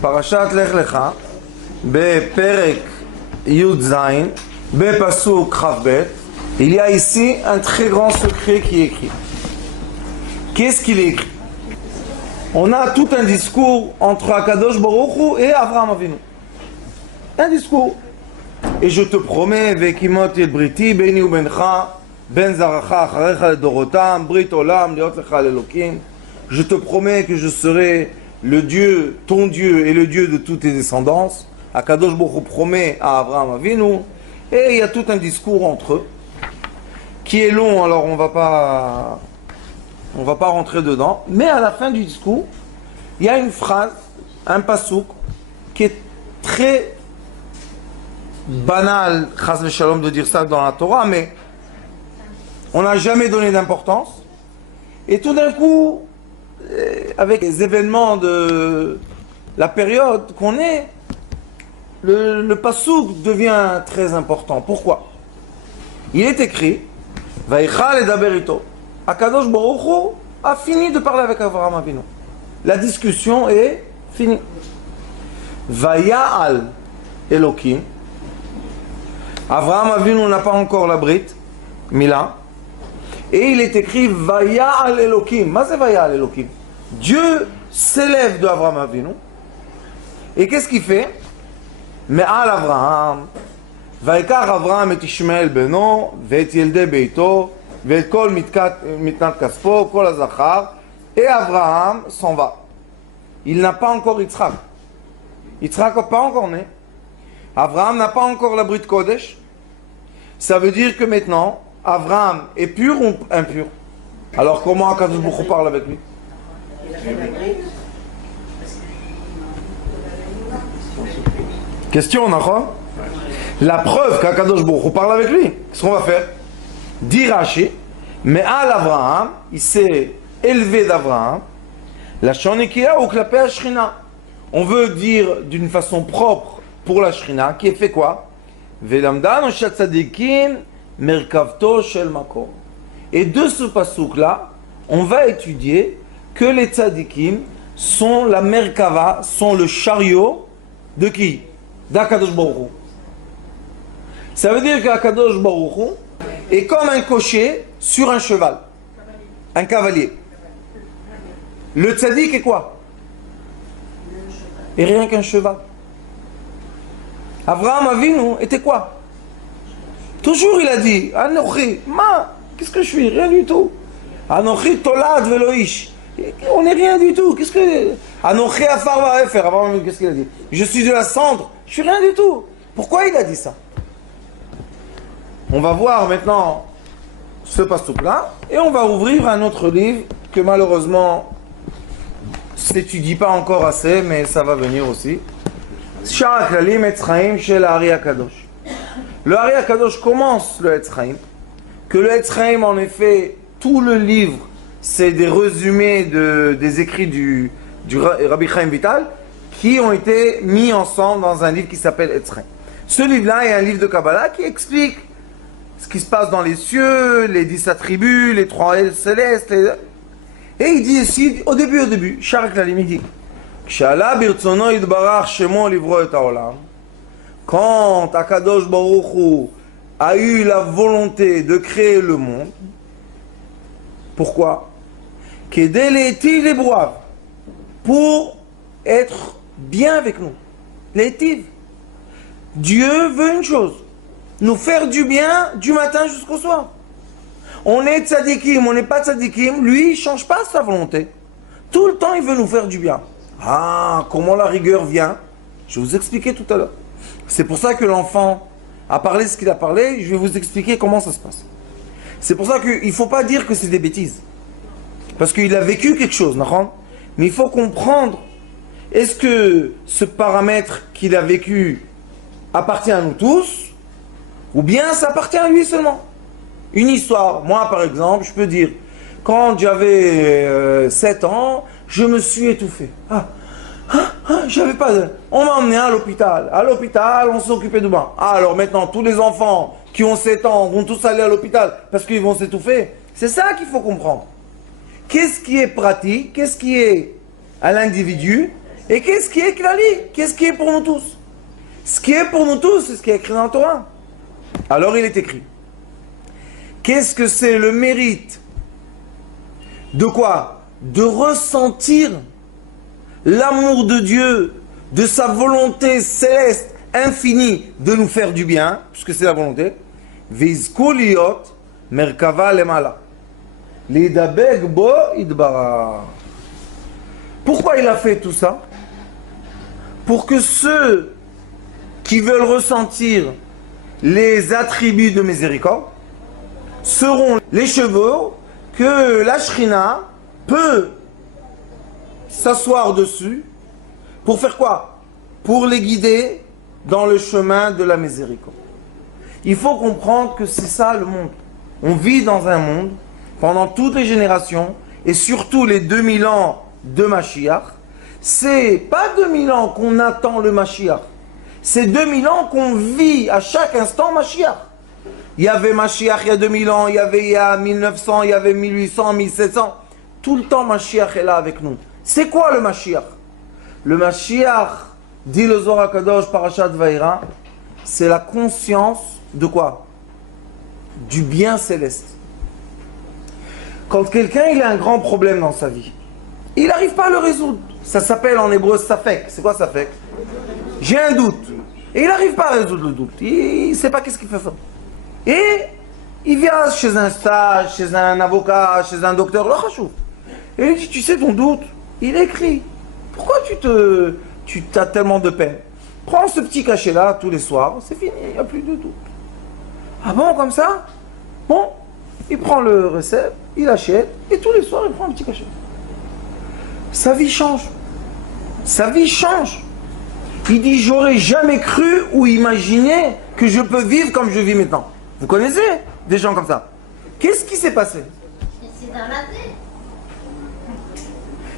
Parashat Lech Lecha, Perek Yud Zayin, Pasuk Chavbet, il y a ici un très grand secret qui est écrit. Qu'est-ce qu'il est écrit? On a tout un discours entre Akadosh Baruch Hu et Avraham Avinu. Un discours. Et je te promets, Vekimot et Briti, Beni u Bencha, Ben Zaracha, Acharecha Dorotam, Brit Olam, Liot Lecha Elokim. Je te promets que je serai le Dieu, ton Dieu et le Dieu de toutes tes descendances. Akadosh Baruch Hu promet à Avraham Avinu. Et il y a tout un discours entre eux qui est long, alors on va pas rentrer dedans. Mais à la fin du discours, il y a une phrase, un pasouk, qui est très banal, chas v'shalom, de dire ça dans la Torah, mais on n'a jamais donné d'importance. Et tout d'un coup, avec les événements de la période qu'on est, le pasouk devient très important. Pourquoi? Il est écrit, Vaïchal et Daberito. Akadosh Baruch Hu a fini de parler avec Avraham Avinu. La discussion est finie. Vaya'al Elokim. Avraham Avinu n'a pas encore la brite, Mila. Et il est écrit Vaya'al Elokim. Mais c'est Vaya'al Elokim. Dieu s'élève de Avraham Avinu. Et qu'est-ce qu'il fait? Me'al Avraham. Vaikar Avraham et Ishmael beno, ve'et yelde beito, ve'et kol mitnat kaspo, kol azachar. Et Avraham s'en va. Il n'a pas encore Yitzhak. Yitzhak n'a pas encore né. Avraham n'a pas encore la Brit Kodesh. Ça veut dire que maintenant, Avraham est pur ou impur? Alors comment Akadosh Baruch Hu parle avec lui? Question, d'accord? La preuve qu'Akadosh Baruch Hu parle avec lui. Qu'est-ce qu'on va faire? Dit Rashi, mais à l'Avraham, il s'est élevé d'Avraham, la Shonikia ou Klapé la Shrina. On veut dire d'une façon propre pour la Shrina, qui est fait quoi? Velamdan Oshat Tzadikim Merkavto Shel Makom. Et de ce pasouk-là, on va étudier que les Tzadikim sont la Merkava, sont le chariot de qui? D'Akadosh Baruch Hu. Ça veut dire qu'Akadosh Baruch Hu est comme un cocher sur un cheval, un cavalier. Le tzaddik est quoi? Et rien qu'un cheval. Avraham Avinu était quoi? Toujours il a dit Anochi, qu'est-ce que je suis? Rien du tout. Anochi tolad veloish. On n'est rien du tout. Qu'est-ce que Anochi afar va'efer. Qu'est-ce qu'il a dit? Je suis de la cendre. Je suis rien du tout. Pourquoi il a dit ça? On va voir maintenant ce pasouk-là et on va ouvrir un autre livre que malheureusement s'étudie pas encore assez, mais ça va venir aussi. Sha'ar Klalim Etz Chaim chez l'Ari HaKadosh. Le Ari HaKadosh commence le Etz Chaim, que le Etz Chaim, en effet, tout le livre, c'est des résumés des écrits du Rabbi Chaim Vital qui ont été mis ensemble dans un livre qui s'appelle Etz Chaim. Ce livre-là est un livre de Kabbalah qui explique ce qui se passe dans les cieux, les 10 attributs, les 3 ailes célestes. Et il dit ici, au début, Sha'ar Klalim, il dit Kshala birtzono yitbarach shemo livro et haolam. Quand Akadosh Baruch Hu a eu la volonté de créer le monde, pourquoi? Kedei leitiv lebroav, pour être bien avec nous. Leitiv. Dieu veut une chose, nous faire du bien du matin jusqu'au soir. On est tzadikim, on n'est pas tzadikim, lui il ne change pas sa volonté. Tout le temps il veut nous faire du bien. Ah, comment la rigueur vient? Je vais vous expliquer tout à l'heure. C'est pour ça que l'enfant a parlé ce qu'il a parlé, je vais vous expliquer comment ça se passe. C'est pour ça qu'il ne faut pas dire que c'est des bêtises. Parce qu'il a vécu quelque chose, mais il faut comprendre, est-ce que ce paramètre qu'il a vécu appartient à nous tous, ou bien ça appartient à lui seulement? Une histoire, moi par exemple, je peux dire, quand j'avais 7 ans, je me suis étouffé. J'avais pas de... On m'a emmené à l'hôpital. À l'hôpital, on s'est occupé de moi. Alors maintenant, tous les enfants qui ont 7 ans vont tous aller à l'hôpital parce qu'ils vont s'étouffer. C'est ça qu'il faut comprendre. Qu'est-ce qui est pratique? Qu'est-ce qui est à l'individu? Et qu'est-ce qui est Klali? Qu'est-ce qui est pour nous tous? Ce qui est pour nous tous, c'est ce qui est écrit dans la Torah. Alors il est écrit. Qu'est-ce que c'est le mérite? De quoi? De ressentir l'amour de Dieu, de sa volonté céleste, infinie, de nous faire du bien, puisque c'est la volonté. Vizku liot merkava lemala. Lidabeg bo idbara. Pourquoi il a fait tout ça? Pour que ceux qui veulent ressentir les attributs de miséricorde seront les chevaux que la Shrina peut s'asseoir dessus pour faire quoi? Pour les guider dans le chemin de la miséricorde. Il faut comprendre que c'est ça le monde. On vit dans un monde, pendant toutes les générations, et surtout les 2000 ans de Mashiach, c'est pas 2000 ans qu'on attend le Mashiach, c'est 2000 ans qu'on vit à chaque instant Mashiach. Il y avait Mashiach il y a 2000 ans, il y a 1900, il y avait 1800, 1700. Tout le temps Mashiach est là avec nous. C'est quoi le Mashiach? Le Mashiach, dit le Zohar HaKadosh, Parashat Vayera, c'est la conscience de quoi? Du bien céleste. Quand quelqu'un il a un grand problème dans sa vie, il n'arrive pas à le résoudre. Ça s'appelle en hébreu safek. C'est quoi safek? J'ai un doute. Et il n'arrive pas à résoudre le doute. Il ne sait pas qu'est-ce qu'il fait ça. Et il vient chez un sage, chez un avocat, chez un docteur, le chachouf. Et il dit, tu sais ton doute? Il écrit. Pourquoi tu as tellement de peine? Prends ce petit cachet-là tous les soirs, c'est fini, il n'y a plus de doute. Ah bon, comme ça? Bon, il prend le recette, il achète, et tous les soirs, il prend un petit cachet. Sa vie change. Sa vie change. Il dit, j'aurais jamais cru ou imaginé que je peux vivre comme je vis maintenant. Vous connaissez des gens comme ça? Qu'est-ce qui s'est passé? C'est dans la tête.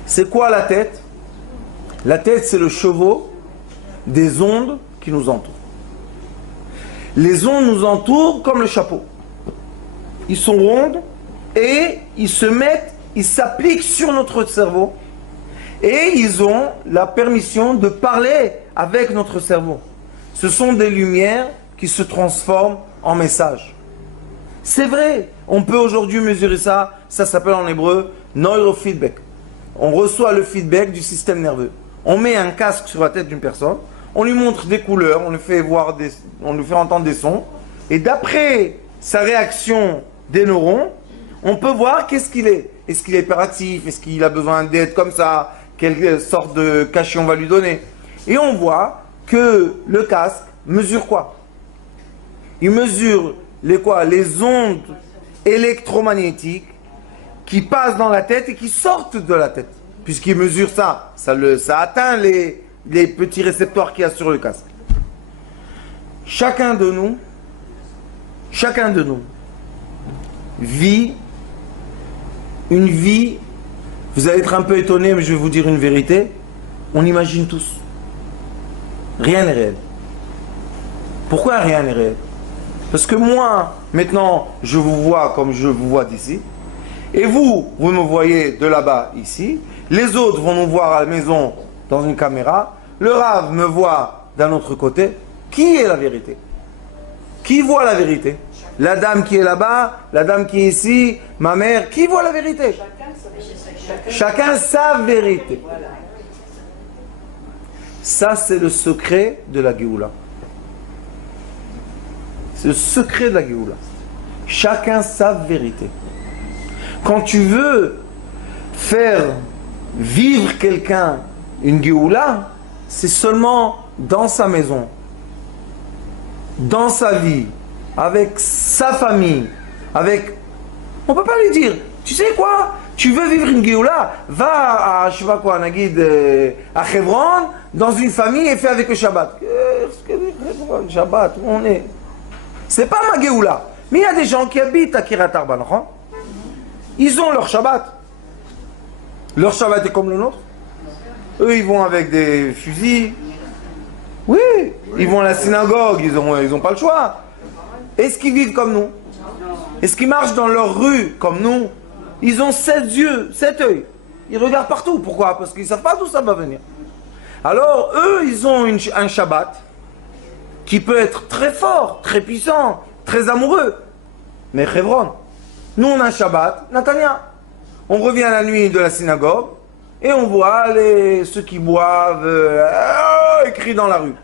C'est quoi la tête? La tête, c'est le chevaux des ondes qui nous entourent. Les ondes nous entourent comme le chapeau. Ils sont rondes et ils s'appliquent sur notre cerveau et ils ont la permission de parler avec notre cerveau. Ce sont des lumières qui se transforment en messages. C'est vrai, on peut aujourd'hui mesurer ça, ça s'appelle en hébreu neurofeedback. On reçoit le feedback du système nerveux. On met un casque sur la tête d'une personne, on lui montre des couleurs, on lui fait entendre des sons, et d'après sa réaction des neurones, on peut voir qu'est-ce qu'il est. Est-ce qu'il est hyperactif? Est-ce qu'il a besoin d'être comme ça? Quelle sorte de cachet on va lui donner? Et on voit que le casque mesure quoi? Il mesure les ondes électromagnétiques qui passent dans la tête et qui sortent de la tête. Puisqu'il mesure ça atteint les petits récepteurs qu'il y a sur le casque. Chacun de nous vit une vie, vous allez être un peu étonné, mais je vais vous dire une vérité, on imagine tous. Rien n'est réel. Pourquoi rien n'est réel? Parce que moi, maintenant, je vous vois comme je vous vois d'ici, et vous me voyez de là-bas, ici, les autres vont nous voir à la maison dans une caméra, le Rav me voit d'un autre côté. Qui est la vérité? Qui voit la vérité? La dame qui est là-bas, la dame qui est ici, ma mère, qui voit la vérité? Chacun sa vérité. Ça, c'est le secret de la Géoula. C'est le secret de la Géoula. Chacun sa vérité. Quand tu veux faire vivre quelqu'un une Géoula, c'est seulement dans sa maison, dans sa vie, avec sa famille, avec... On ne peut pas lui dire, tu sais quoi, tu veux vivre une Géoula, va à, je sais pas quoi, Nagid, à Hebron, dans une famille et fais avec le Shabbat. Shabbat, où on est? C'est pas ma Géoula. Mais il y a des gens qui habitent à Kiryat Arba, non? Ils ont leur Shabbat. Leur Shabbat est comme le nôtre. Eux, ils vont avec des fusils. Oui, ils vont à la synagogue, ils ont pas le choix. Est-ce qu'ils vivent comme nous? Est-ce qu'ils marchent dans leur rue comme nous? Ils ont 7 yeux, 7 œils. Ils regardent partout. Pourquoi? Parce qu'ils ne savent pas d'où ça va venir. Alors, eux, ils ont un Shabbat qui peut être très fort, très puissant, très amoureux. Mais Hebron, nous on a un Shabbat, Natania. On revient à la nuit de la synagogue et on voit ceux qui boivent écrits dans la rue.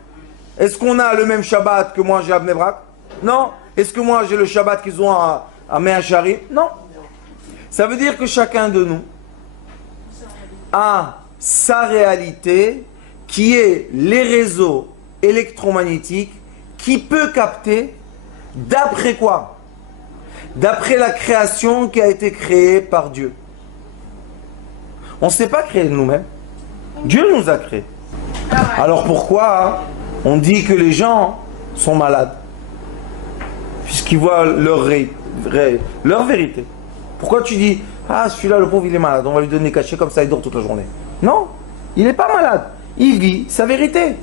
Est-ce qu'on a le même Shabbat que moi j'ai à Bnei Brak? Non. Est-ce que moi j'ai le Shabbat qu'ils ont à Mea Shearim? Non. Ça veut dire que chacun de nous a sa réalité qui est les réseaux électromagnétiques qui peut capter d'après quoi? D'après la création qui a été créée par Dieu. On ne s'est pas créé nous-mêmes. Dieu nous a créés. Alors pourquoi on dit que les gens sont malades? Puisqu'ils voient leur vérité. Pourquoi tu dis, ah celui-là le pauvre il est malade, on va lui donner cachet comme ça il dort toute la journée? Non, il n'est pas malade. Il vit sa vérité.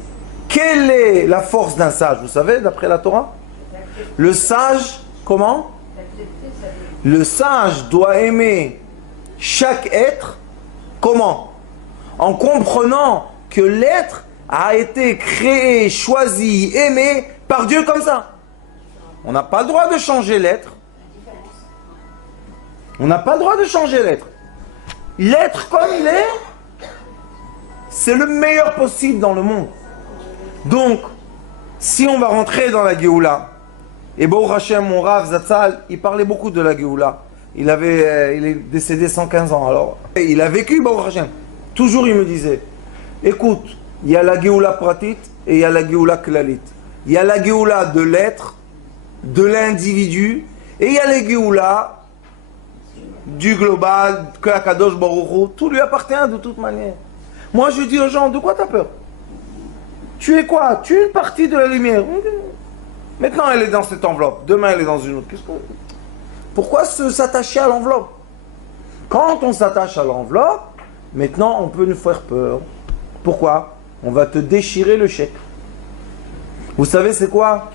Quelle est la force d'un sage? Vous savez, d'après la Torah? Le sage, comment? Le sage doit aimer chaque être. Comment? En comprenant que l'être a été créé, choisi, aimé par Dieu comme ça. On n'a pas le droit de changer l'être. On n'a pas le droit de changer l'être. L'être comme il est, c'est le meilleur possible dans le monde. Donc, si on va rentrer dans la Géoula, et Baruch Hashem, mon Rav Zatzal, il parlait beaucoup de la Géoula. Il est décédé 115 ans, alors il a vécu Baruch Hashem. Toujours il me disait, écoute, il y a la Géoula pratit et il y a la Géoula klalit. Il y a la Géoula de l'être, de l'individu, et il y a la Géoula du global, que Akadosh Baruch Hu, tout lui appartient de toute manière. Moi je dis aux gens, de quoi tu as peur? Tu es quoi? Tu es une partie de la lumière. Maintenant elle est dans cette enveloppe, demain elle est dans une autre. Pourquoi s'attacher à l'enveloppe? Quand on s'attache à l'enveloppe, maintenant on peut nous faire peur. Pourquoi? On va te déchirer le chèque. Vous savez c'est quoi?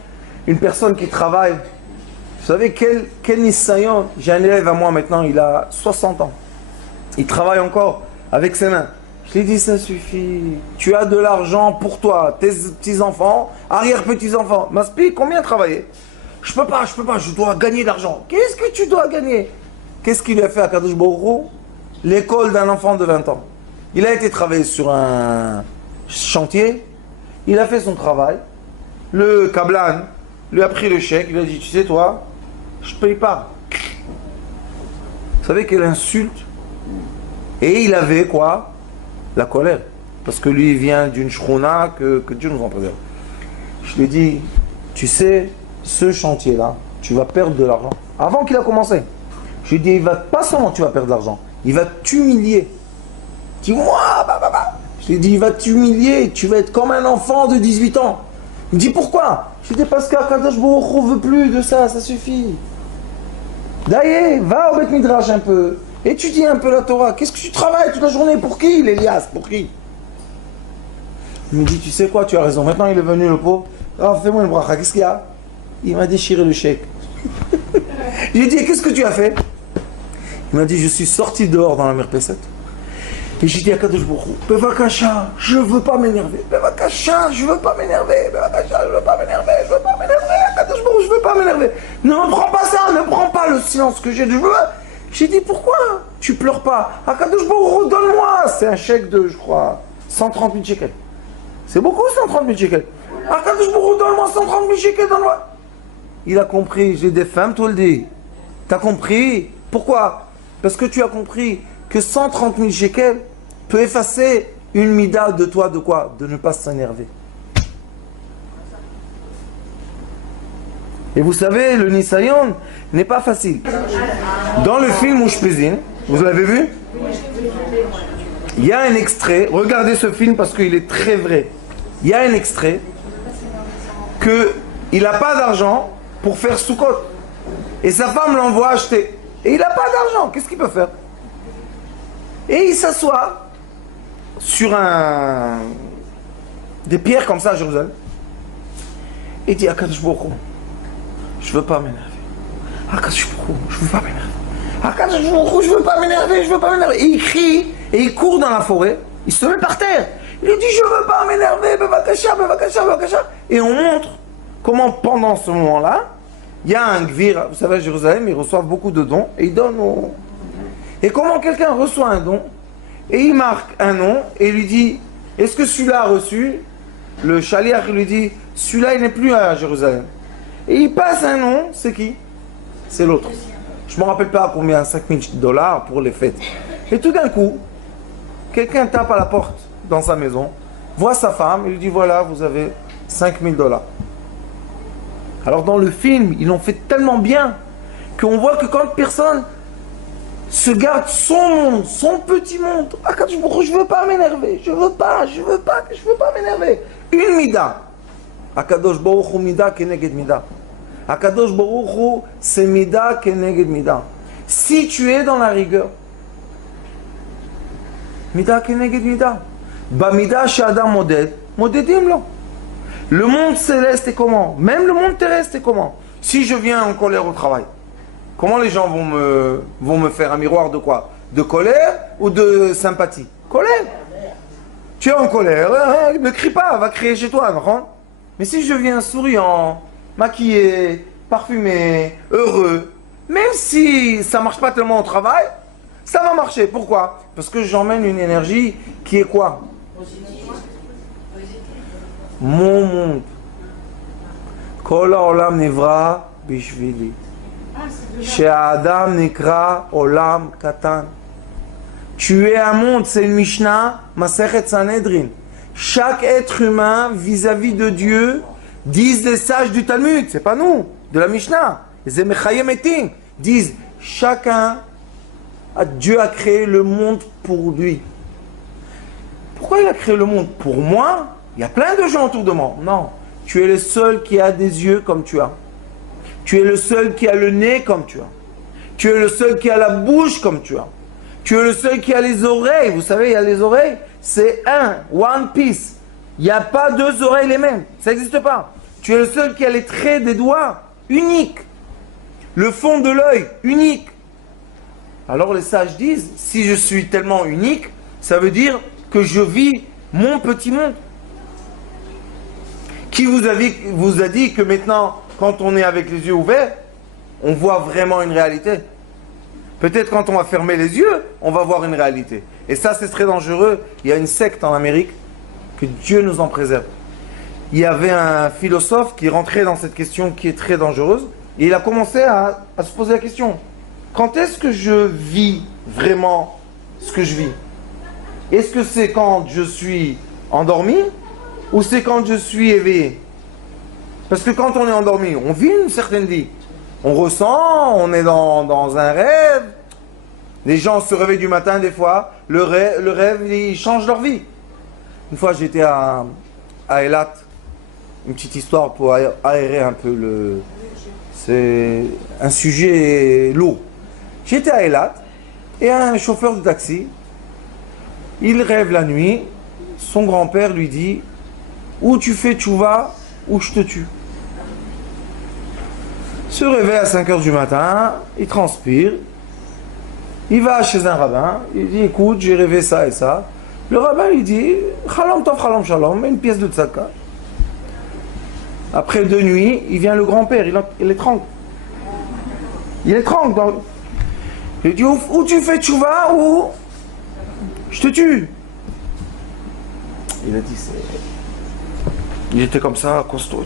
Une personne qui travaille. Vous savez quel Nisayon? J'ai un élève à moi maintenant, il a 60 ans. Il travaille encore avec ses mains. Je lui dis ça suffit. Tu as de l'argent pour toi, tes petits-enfants, arrière-petits-enfants. Maspi, combien travailler? Je peux pas, je dois gagner de l'argent. Qu'est-ce que tu dois gagner? Qu'est-ce qu'il a fait à Kadosh Baruch Hu? L'école d'un enfant de 20 ans. Il a été travailler sur un chantier, il a fait son travail, le Kablan lui a pris le chèque, il a dit, tu sais toi, je ne paye pas. Vous savez quelle insulte? Et il avait quoi? La colère. Parce que lui il vient d'une shrona que Dieu nous en préserve. Je lui ai dit, tu sais, ce chantier-là, tu vas perdre de l'argent. Avant qu'il a commencé. Je lui ai dit, pas seulement tu vas perdre de l'argent, il va t'humilier. Tu dis, moi, Je lui ai dit, il va t'humilier, tu vas être comme un enfant de 18 ans. Il me dit, pourquoi? Je lui ai dit, parce qu'Akadosh Baruch Hu veut plus de ça, ça suffit. D'ailleurs, va au Beth Midrash un peu, étudie un peu la Torah. Qu'est-ce que tu travailles toute la journée? Pour qui, l'Elias? Pour qui? Il me dit, tu sais quoi, tu as raison. Maintenant, il est venu, le pauvre. Ah, fais-moi une bracha, qu'est-ce qu'il y a? Il m'a déchiré le chèque. Je lui ai dit, qu'est-ce que tu as fait? Il m'a dit, je suis sorti dehors dans la merpesset. Et j'ai dit à Kadosh Baruch Hu, Bevakasha, je ne veux pas m'énerver. Bevakasha, je ne veux pas m'énerver. Bevakasha, je ne veux pas m'énerver. Je ne veux pas m'énerver. Kadosh Baruch Hu, je ne veux pas m'énerver. Ne me prends pas ça, ne prends pas le silence que j'ai. J'ai dit, pourquoi tu pleures pas? Kadosh Baruch Hu, donne-moi. C'est un chèque de, je crois, 130 000 shekels. C'est beaucoup 130 000 shekels. Kadosh Baruch Hu, donne-moi 130 000 shekels, donne-moi. Il a compris, j'ai des femmes, toi le dis. T'as compris? Pourquoi? Parce que tu as compris que 130 000 shekels peut effacer une mida de toi, de quoi? De ne pas s'énerver. Et vous savez, le Nisayon n'est pas facile. Dans le film Ushpizin, vous l'avez vu? Il y a un extrait, regardez ce film parce qu'il est très vrai. Il y a un extrait qu'il n'a pas d'argent pour faire Sukkot. Et sa femme l'envoie acheter. Et il n'a pas d'argent, qu'est-ce qu'il peut faire? Et il s'assoit sur des pierres comme ça à Jérusalem. Et il dit, Akadosh Baruch Hu, je ne veux pas m'énerver. Akadosh Baruch Hu, je ne veux pas m'énerver. Akadosh Baruch Hu, je ne veux pas m'énerver, je ne veux pas m'énerver. Et il crie, et il court dans la forêt, il se met par terre. Il lui dit, je veux pas m'énerver, bevakasha, bevakasha, bevakasha. Et on montre comment pendant ce moment-là, il y a un gvir, vous savez, à Jérusalem, ils reçoivent beaucoup de dons et ils donnent aux... Et comment quelqu'un reçoit un don et il marque un nom et il lui dit, est-ce que celui-là a reçu? Le chaliach lui dit, celui-là il n'est plus à Jérusalem. Et il passe un nom, c'est qui? C'est l'autre. Je ne me rappelle pas combien, $5 000 pour les fêtes. Et tout d'un coup, quelqu'un tape à la porte dans sa maison, voit sa femme et lui dit, voilà, vous avez $5 000. Alors dans le film, ils l'ont fait tellement bien qu'on voit que quand personne se garde son monde, son petit monde, je veux pas m'énerver, je veux pas m'énerver. Une mida. Akadosh Baruch Hu mida keneged mida. Akadosh Baruch Hu c'est mida keneged mida. Si tu es dans la rigueur, mida keneged mida. Bamida shadam moded, modedim lo. Le monde céleste est comment? Même le monde terrestre est comment? Si je viens en colère au travail, comment les gens vont me faire un miroir de quoi? De colère ou de sympathie? Colère. Tu es en colère, ne crie pas, va crier chez toi, non? Mais si je viens souriant, maquillé, parfumé, heureux, même si ça ne marche pas tellement au travail, ça va marcher. Pourquoi? Parce que j'emmène une énergie qui est quoi? Mon monde. Kol haolam nivra bishvili. She'adam nikra olam katan. Tu es un monde, c'est une Mishnah, Masechet Sanhedrin. Chaque être humain vis-à-vis de Dieu, disent les sages du Talmud, c'est pas nous, de la Mishnah. Les Emechayem Etim disent, chacun, Dieu a créé le monde pour lui. Pourquoi il a créé le monde? Pour moi? Il y a plein de gens autour de moi. Non, tu es le seul qui a des yeux comme tu as. Tu es le seul qui a le nez comme tu as. Tu es le seul qui a la bouche comme tu as. Tu es le seul qui a les oreilles. Vous savez, il y a les oreilles, c'est one piece. Il n'y a pas deux oreilles les mêmes. Ça n'existe pas. Tu es le seul qui a les traits des doigts, unique. Le fond de l'œil, unique. Alors les sages disent, si je suis tellement unique, ça veut dire que je vis mon petit monde. Qui vous a dit que maintenant, quand on est avec les yeux ouverts, on voit vraiment une réalité? Peut-être quand on va fermer les yeux, on va voir une réalité. Et ça, c'est très dangereux. Il y a une secte en Amérique, que Dieu nous en préserve. Il y avait un philosophe qui rentrait dans cette question qui est très dangereuse, et il a commencé à se poser la question. Quand est-ce que je vis vraiment ce que je vis? Est-ce que c'est quand je suis endormi, ou c'est quand je suis éveillé? Parce que quand on est endormi, on vit une certaine vie. On ressent, on est dans un rêve. Les gens se réveillent du matin des fois. Le rêve, il change leur vie. Une fois, j'étais à Eilat. Une petite histoire pour aérer un peu le... C'est un sujet lourd. J'étais à Eilat et un chauffeur de taxi, il rêve la nuit. Son grand-père lui dit, ou tu fais tchouva, ou je te tue. Se réveille à 5 h du matin, il transpire, il va chez un rabbin, il dit, écoute, j'ai rêvé ça et ça. Le rabbin lui dit, Chalam tov, chalam shalom, mets une pièce de tzaka. Après 2 nuits, il vient le grand-père, il l'étrangle. Il l'étrangle. Il dit, ou tu fais tchouva, ou je te tue. Il a dit, il était comme ça, costaud.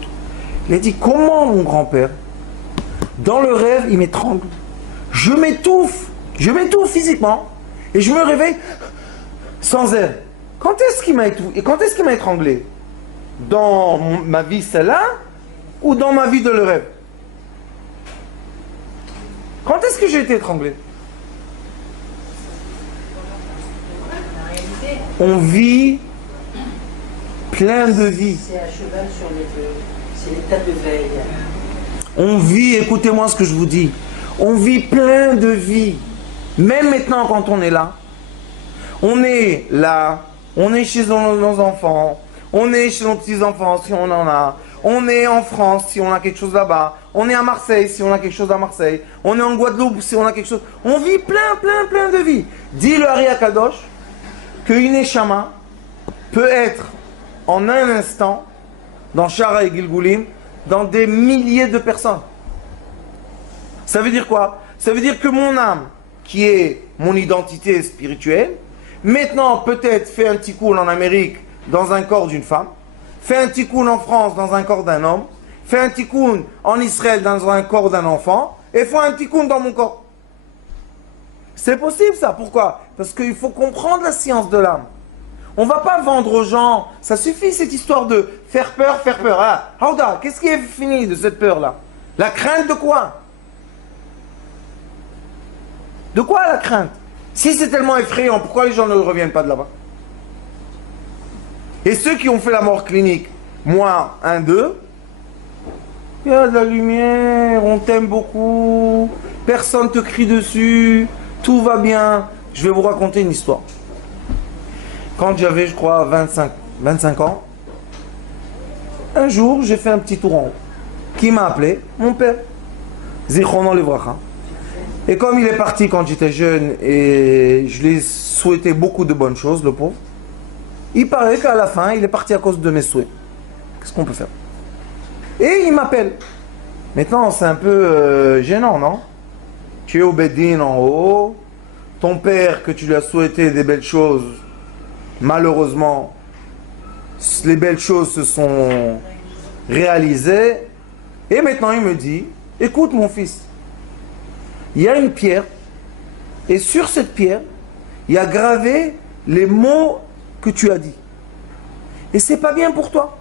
Il a dit, comment mon grand-père, dans le rêve, il m'étrangle. Je m'étouffe physiquement, et je me réveille sans air. Quand est-ce qu'il m'a étouffé? Et quand est-ce qu'il m'a étranglé? Dans ma vie celle-là, ou dans ma vie de le rêve? Quand est-ce que j'ai été étranglé? On vit plein de vies. C'est à cheval sur les deux. C'est l'état de veille. On vit, écoutez-moi ce que je vous dis, on vit plein de vies. Même maintenant quand on est là, on est là, on est chez nos enfants, on est chez nos petits-enfants si on en a, on est en France si on a quelque chose là-bas, on est à Marseille si on a quelque chose à Marseille, on est en Guadeloupe si on a quelque chose. On vit plein de vies. Dit le Ari Akadosh qu'une échama, peut être en un instant, dans Shara et Gilgulim, dans des milliers de personnes. Ça veut dire quoi? Ça veut dire que mon âme, qui est mon identité spirituelle, maintenant peut-être fait un tikkun en Amérique dans un corps d'une femme, fait un tikkun en France dans un corps d'un homme, fait un tikkun en Israël dans un corps d'un enfant, et fait un tikkun dans mon corps. C'est possible ça. Pourquoi? Parce qu'il faut comprendre la science de l'âme. On ne va pas vendre aux gens, ça suffit cette histoire de faire peur, faire peur. Ah, Hauda, qu'est-ce qui est fini de cette peur-là? La crainte de quoi? De quoi la crainte? Si c'est tellement effrayant, pourquoi les gens ne reviennent pas de là-bas? Et ceux qui ont fait la mort clinique, moi, un d'eux, il y a de la lumière, on t'aime beaucoup, personne te crie dessus, tout va bien. Je vais vous raconter une histoire. Quand j'avais, je crois, 25 ans, un jour, j'ai fait un petit tour en haut. Qui m'a appelé? Mon père. Zichrono Livracha. Et comme il est parti quand j'étais jeune et je lui ai souhaité beaucoup de bonnes choses, le pauvre, il paraît qu'à la fin, il est parti à cause de mes souhaits. Qu'est-ce qu'on peut faire? Et il m'appelle. Maintenant, c'est un peu gênant, non? Tu es au Beddin en haut, ton père que tu lui as souhaité des belles choses, malheureusement, les belles choses se sont réalisées. Et maintenant, il me dit, écoute mon fils, il y a une pierre, et sur cette pierre, il y a gravé les mots que tu as dit. Et c'est pas bien pour toi.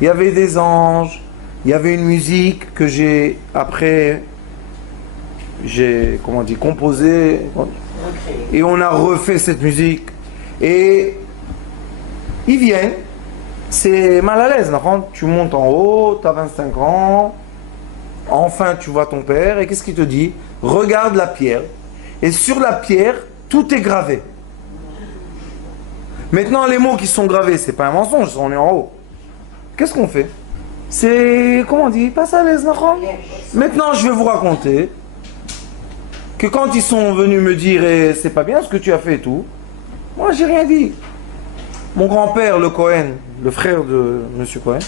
Il y avait des anges, il y avait une musique que j'ai composée, et on a refait cette musique. Et ils viennent, c'est mal à l'aise, tu montes en haut, tu as 25 ans, enfin tu vois ton père, et qu'est-ce qu'il te dit? Regarde la pierre, et sur la pierre, tout est gravé. Maintenant, les mots qui sont gravés, c'est pas un mensonge, on est en haut. Qu'est-ce qu'on fait? C'est, comment on dit? Pas à l'aise, non? Maintenant, je vais vous raconter que quand ils sont venus me dire eh, c'est pas bien ce que tu as fait et tout, moi j'ai rien dit. Mon grand-père, le Cohen, le frère de Monsieur Cohen,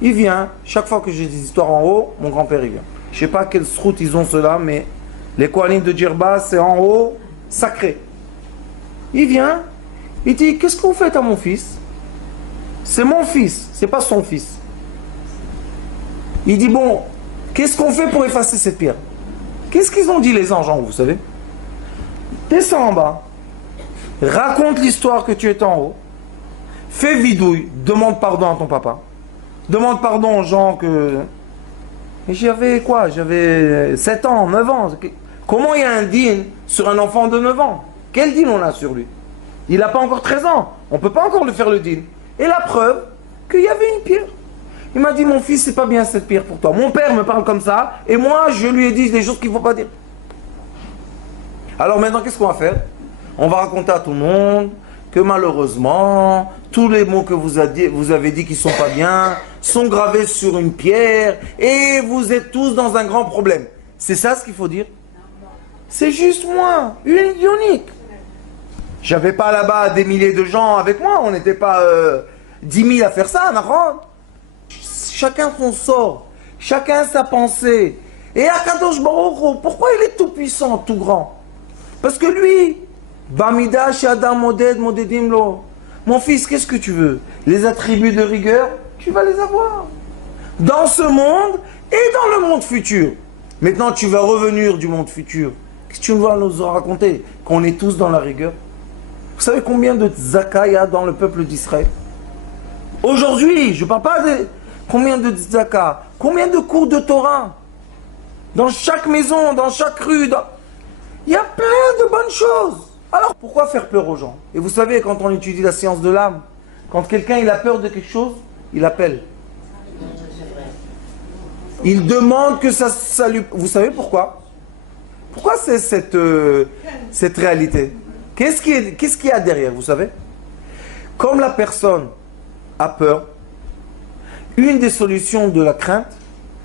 il vient, chaque fois que j'ai des histoires en haut, mon grand-père il vient. Je sais pas quelle route ils ont ceux-là, mais les Kohanim de Djerba, c'est en haut, sacré. Il vient, il dit, qu'est-ce que vous faites à mon fils? C'est mon fils, c'est pas son fils. Il dit, bon, qu'est-ce qu'on fait pour effacer cette pierre? Qu'est-ce qu'ils ont dit les anges en haut, vous savez? Descends en bas, raconte l'histoire que tu es en haut, fais vidouille, demande pardon à ton papa, demande pardon aux gens que... Et j'avais quoi? J'avais 7 ans, 9 ans. Comment il y a un dîn sur un enfant de 9 ans? Quel dîn on a sur lui? Il n'a pas encore 13 ans, on ne peut pas encore lui faire le dîn. Et la preuve qu'il y avait une pierre. Il m'a dit, mon fils, c'est pas bien cette pierre pour toi. Mon père me parle comme ça, et moi, je lui ai dit des choses qu'il ne faut pas dire. Alors maintenant, qu'est-ce qu'on va faire? On va raconter à tout le monde que malheureusement, tous les mots que vous avez dit qui ne sont pas bien, sont gravés sur une pierre, et vous êtes tous dans un grand problème. C'est ça ce qu'il faut dire? C'est juste moi, unique. J'avais pas là-bas des milliers de gens avec moi, on n'était pas 10 000 à faire ça, d'accord? Chacun son sort, chacun sa pensée. Et Akadosh Baruch Hu, pourquoi il est tout puissant, tout grand? Parce que lui, Bamida Shadam Moded Modedim Lo. Mon fils, qu'est-ce que tu veux? Les attributs de rigueur, tu vas les avoir. Dans ce monde et dans le monde futur. Maintenant, tu vas revenir du monde futur. Qu'est-ce que tu vas nous raconter? Qu'on est tous dans la rigueur. Vous savez combien de tzaka il y a dans le peuple d'Israël? Aujourd'hui, je ne parle pas de... Combien de tzaka? Combien de cours de Torah? Dans chaque maison, dans chaque rue, il y a plein de bonnes choses. Alors, pourquoi faire peur aux gens? Et vous savez, quand on étudie la science de l'âme, quand quelqu'un il a peur de quelque chose, il appelle. Il demande que ça lui... Vous savez pourquoi? Pourquoi c'est cette réalité? Qu'est-ce qu'il y a derrière, vous savez? Comme la personne a peur, une des solutions de la crainte,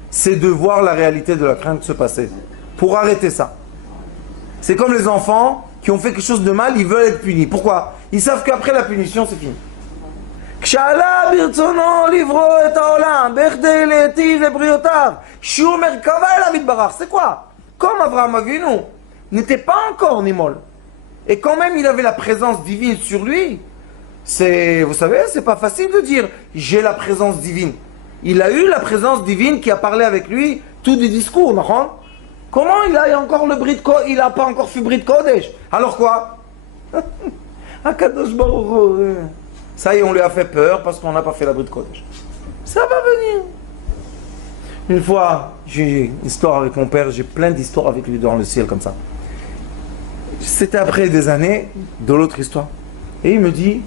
c'est de voir la réalité de la crainte se passer. Pour arrêter ça. C'est comme les enfants qui ont fait quelque chose de mal, ils veulent être punis. Pourquoi? Ils savent qu'après la punition, c'est fini. Kshala birtzono livro et haolam, bechde le'etiv lebriotav, shiur merkava elav yitbarach. C'est quoi? Comme Avraham Avinu n'était pas encore Nimol, et quand même il avait la présence divine sur lui, vous savez, c'est pas facile de dire j'ai la présence divine. Il a eu la présence divine qui a parlé avec lui, tout des discours, non? Comment il a encore le brit de Kodesh? Il n'a pas encore fait brit de Kodesh. Alors quoi? Akadosh Baruch Hu. Ça y est, on lui a fait peur parce qu'on n'a pas fait la brit de Kodesh. Ça va venir. Une fois, j'ai une histoire avec mon père, j'ai plein d'histoires avec lui dans le ciel comme ça. C'était après des années de l'autre histoire. Et il me dit,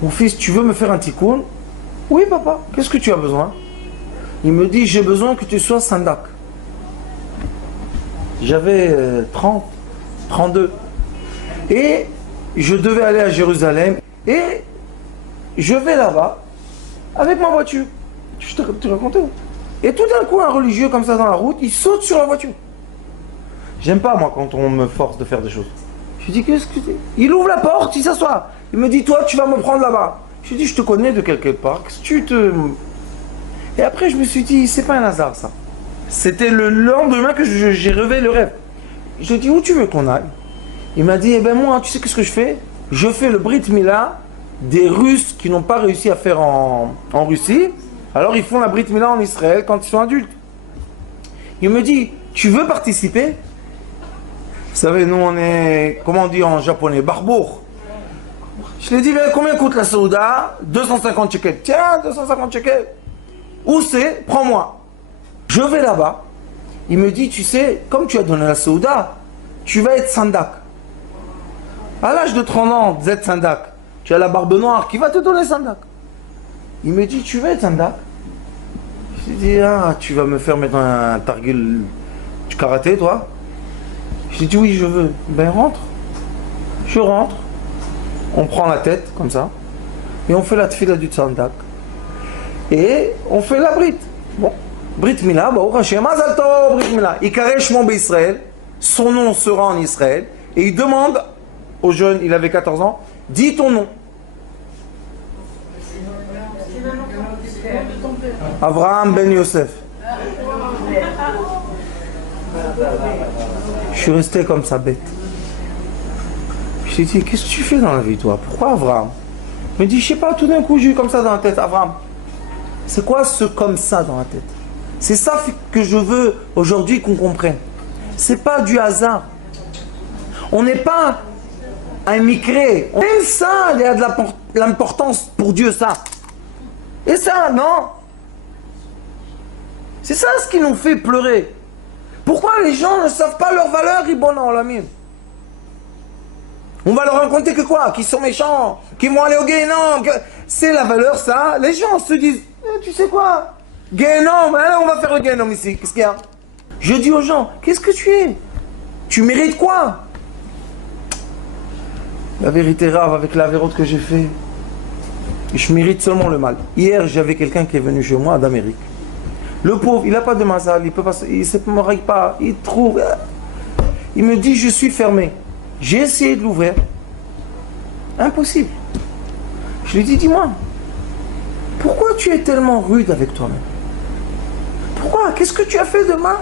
mon fils, tu veux me faire un tikkun? Oui papa, qu'est-ce que tu as besoin? Il me dit, j'ai besoin que tu sois sandak. J'avais 30, 32. Et je devais aller à Jérusalem. Et je vais là-bas avec ma voiture. Je te racontais. Et tout d'un coup, un religieux comme ça dans la route, il saute sur la voiture. J'aime pas moi quand on me force de faire des choses. Je dis, qu'est-ce que tu dis? Il ouvre la porte, il s'assoit. Il me dit, toi, tu vas me prendre là-bas. Je dis, je te connais de quelque part. Qu'est-ce que tu te... Et après, je me suis dit, c'est pas un hasard ça. C'était le lendemain que j'ai rêvé le rêve. Je dis, où tu veux qu'on aille? Il m'a dit, eh ben moi, tu sais qu'est-ce que je fais? Je fais le Brit Mila des Russes qui n'ont pas réussi à faire en Russie. Alors ils font la Brit Mila en Israël quand ils sont adultes. Il me dit, tu veux participer? Vous savez, nous on est, comment on dit en japonais, barbour. Je lui ai dit, mais combien coûte la Saouda? 250 shekels. Tiens, 250 shekels. Où c'est? Prends-moi. Je vais là-bas. Il me dit, tu sais, comme tu as donné la Saouda, tu vas être sandak. À l'âge de 30 ans, vous êtes sandak. Tu as la barbe noire, qui va te donner sandak? Il me dit, tu vas être sandak? Je lui dis, ah, tu vas me faire maintenant un targil du karaté, toi? Je lui dis, oui, je veux. Ben, rentre. Je rentre. On prend la tête, comme ça. Et on fait la tfila du sandak. Et on fait la brit. Bon. Brit Mila, Baruch Hashem, Mazal Tov, Brit Mila. Il caresse mon Israël. Son nom sera en Israël. Et il demande au jeune, il avait 14 ans, dis ton nom. Avraham ben Yosef. Je suis resté comme ça, bête. Je lui ai dit, qu'est-ce que tu fais dans la vie, toi? Pourquoi Avraham? Il me dit, je sais pas, tout d'un coup, j'ai eu comme ça dans la tête, Avraham. C'est quoi ce comme ça dans la tête? C'est ça que je veux aujourd'hui qu'on comprenne. C'est pas du hasard. On n'est pas un micré. Même ça, il y a de l'importance pour Dieu, ça. Et ça, non. C'est ça ce qui nous fait pleurer. Pourquoi les gens ne savent pas leur valeur, Ribona Olamim? On va leur raconter que quoi? Qu'ils sont méchants, qu'ils vont aller au Guénom. C'est la valeur, ça. Les gens se disent, tu sais quoi? Guénom, on va faire le Guénom ici. Qu'est-ce qu'il y a? Je dis aux gens, qu'est-ce que tu es? Tu mérites quoi? La vérité rave avec la vérote que j'ai fait. Je mérite seulement le mal. Hier, j'avais quelqu'un qui est venu chez moi d'Amérique. Le pauvre, il n'a pas de mazal, il ne se marie pas, il trouve. Il me dit, je suis fermé. J'ai essayé de l'ouvrir. Impossible. Je lui dis, dis-moi, pourquoi tu es tellement rude avec toi-même? Pourquoi? Qu'est-ce que tu as fait de mal?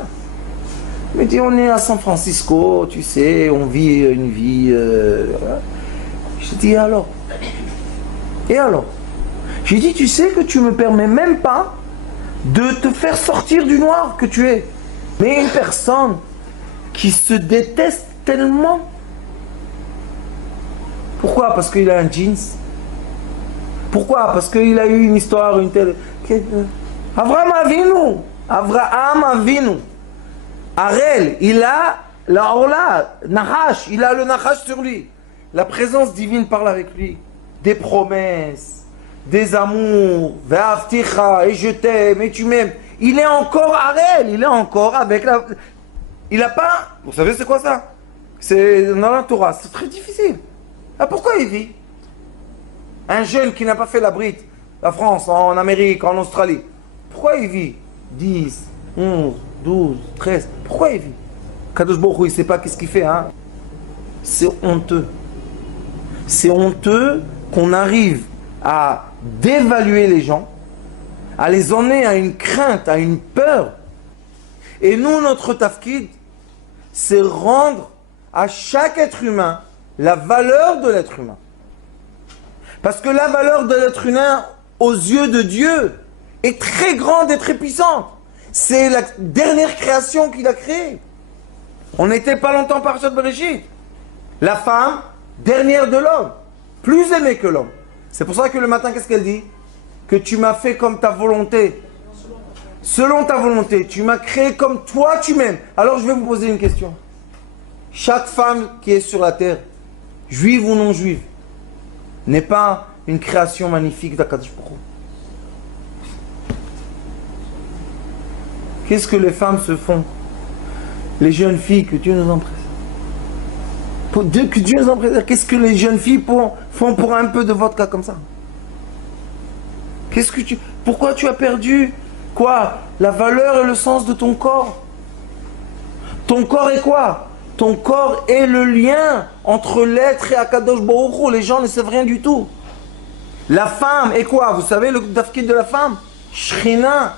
Il me dit, on est à San Francisco, tu sais, on vit une vie... Je dis, et alors? Et alors? J'ai dit, tu sais que tu me permets même pas de te faire sortir du noir que tu es. Mais une personne qui se déteste tellement. Pourquoi? Parce qu'il a un jeans. Pourquoi? Parce qu'il a eu une histoire, une telle... Avraham Avinu. Avraham Avinu. Arel, il a la Orla, Nahash, il a le Nahash sur lui. La présence divine parle avec lui. Des promesses, des amours, Ve'avticha, et je t'aime, et tu m'aimes. Il est encore Arel, il est encore avec la... Il n'a pas... Vous savez c'est quoi ça? C'est dans la Torah, c'est très difficile. Ah, pourquoi il vit? Un jeune qui n'a pas fait la Brite, la France, en Amérique, en Australie. Pourquoi il vit 10, 11, 12, 13. Pourquoi il vit? Kadosh Baruch Hu, il ne sait pas qu'est-ce qu'il fait, hein? C'est honteux. C'est honteux qu'on arrive à dévaluer les gens, à les emmener à une crainte, à une peur. Et nous, notre tafkid, c'est rendre à chaque être humain la valeur de l'être humain. Parce que la valeur de l'être humain, aux yeux de Dieu, est très grande et très puissante. C'est la dernière création qu'il a créée. On n'était pas longtemps par Parashat Bereshit. La femme, dernière de l'homme, plus aimée que l'homme. C'est pour ça que le matin, qu'est-ce qu'elle dit? Que tu m'as fait comme ta volonté. Selon ta volonté, tu m'as créé comme toi tu m'aimes. Alors je vais vous poser une question. Chaque femme qui est sur la terre, juive ou non juive, n'est pas une création magnifique d'Akadosh Baruch Hu. Qu'est-ce que les femmes se font? Les jeunes filles, que Dieu nous en préserve. Que Dieu nous en préserve. Qu'est-ce que les jeunes filles font pour un peu de vodka comme ça? Pourquoi tu as perdu quoi? La valeur et le sens de ton corps. Ton corps est quoi? Ton corps est le lien entre l'être et Akadosh Baruch Hu. Les gens ne savent rien du tout. La femme est quoi? Vous savez le tafkid de la femme? Shrina.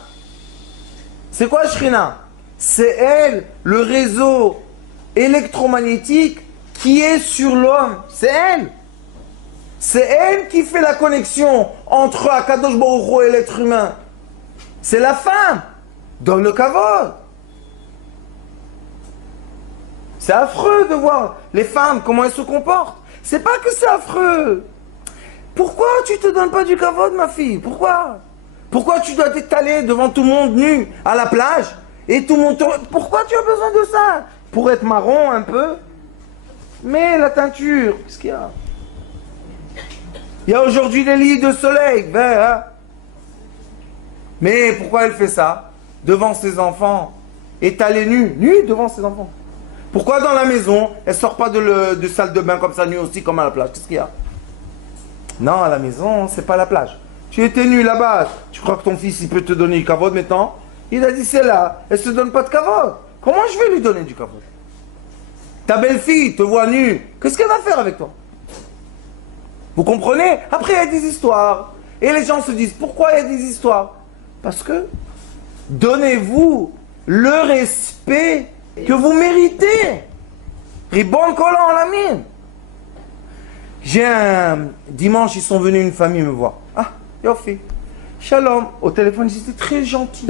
C'est quoi Shrina? C'est elle, le réseau électromagnétique qui est sur l'homme. C'est elle. C'est elle qui fait la connexion entre Akadosh Baruch Hu et l'être humain. C'est la femme. Donne le kavod. C'est affreux de voir les femmes, comment elles se comportent. C'est pas que c'est affreux. Pourquoi tu te donnes pas du kavod, ma fille? Pourquoi? Pourquoi tu dois t'étaler devant tout le monde nu à la plage et tout le monde... Pourquoi tu as besoin de ça? Pour être marron un peu? Mais la teinture, qu'est-ce qu'il y a? Il y a aujourd'hui des lits de soleil, hein? Mais pourquoi elle fait ça? Devant ses enfants, étalée nue devant ses enfants. Pourquoi dans la maison, elle sort pas de salle de bain comme ça, nue aussi, comme à la plage? Qu'est-ce qu'il y a? Non, à la maison, c'est pas la plage. Tu étais nu là-bas, tu crois que ton fils, il peut te donner du kavod maintenant? Il a dit, c'est là, elle se donne pas de kavod. Comment je vais lui donner du kavod? Ta belle-fille te voit nue, qu'est-ce qu'elle va faire avec toi? Vous comprenez? Après, il y a des histoires. Et les gens se disent, pourquoi il y a des histoires? Parce que donnez-vous le respect que vous méritez. Ribon collant la mine. J'ai un dimanche, ils sont venus une famille me voir. Ah, Yofi. Shalom. Au téléphone, ils étaient très gentils.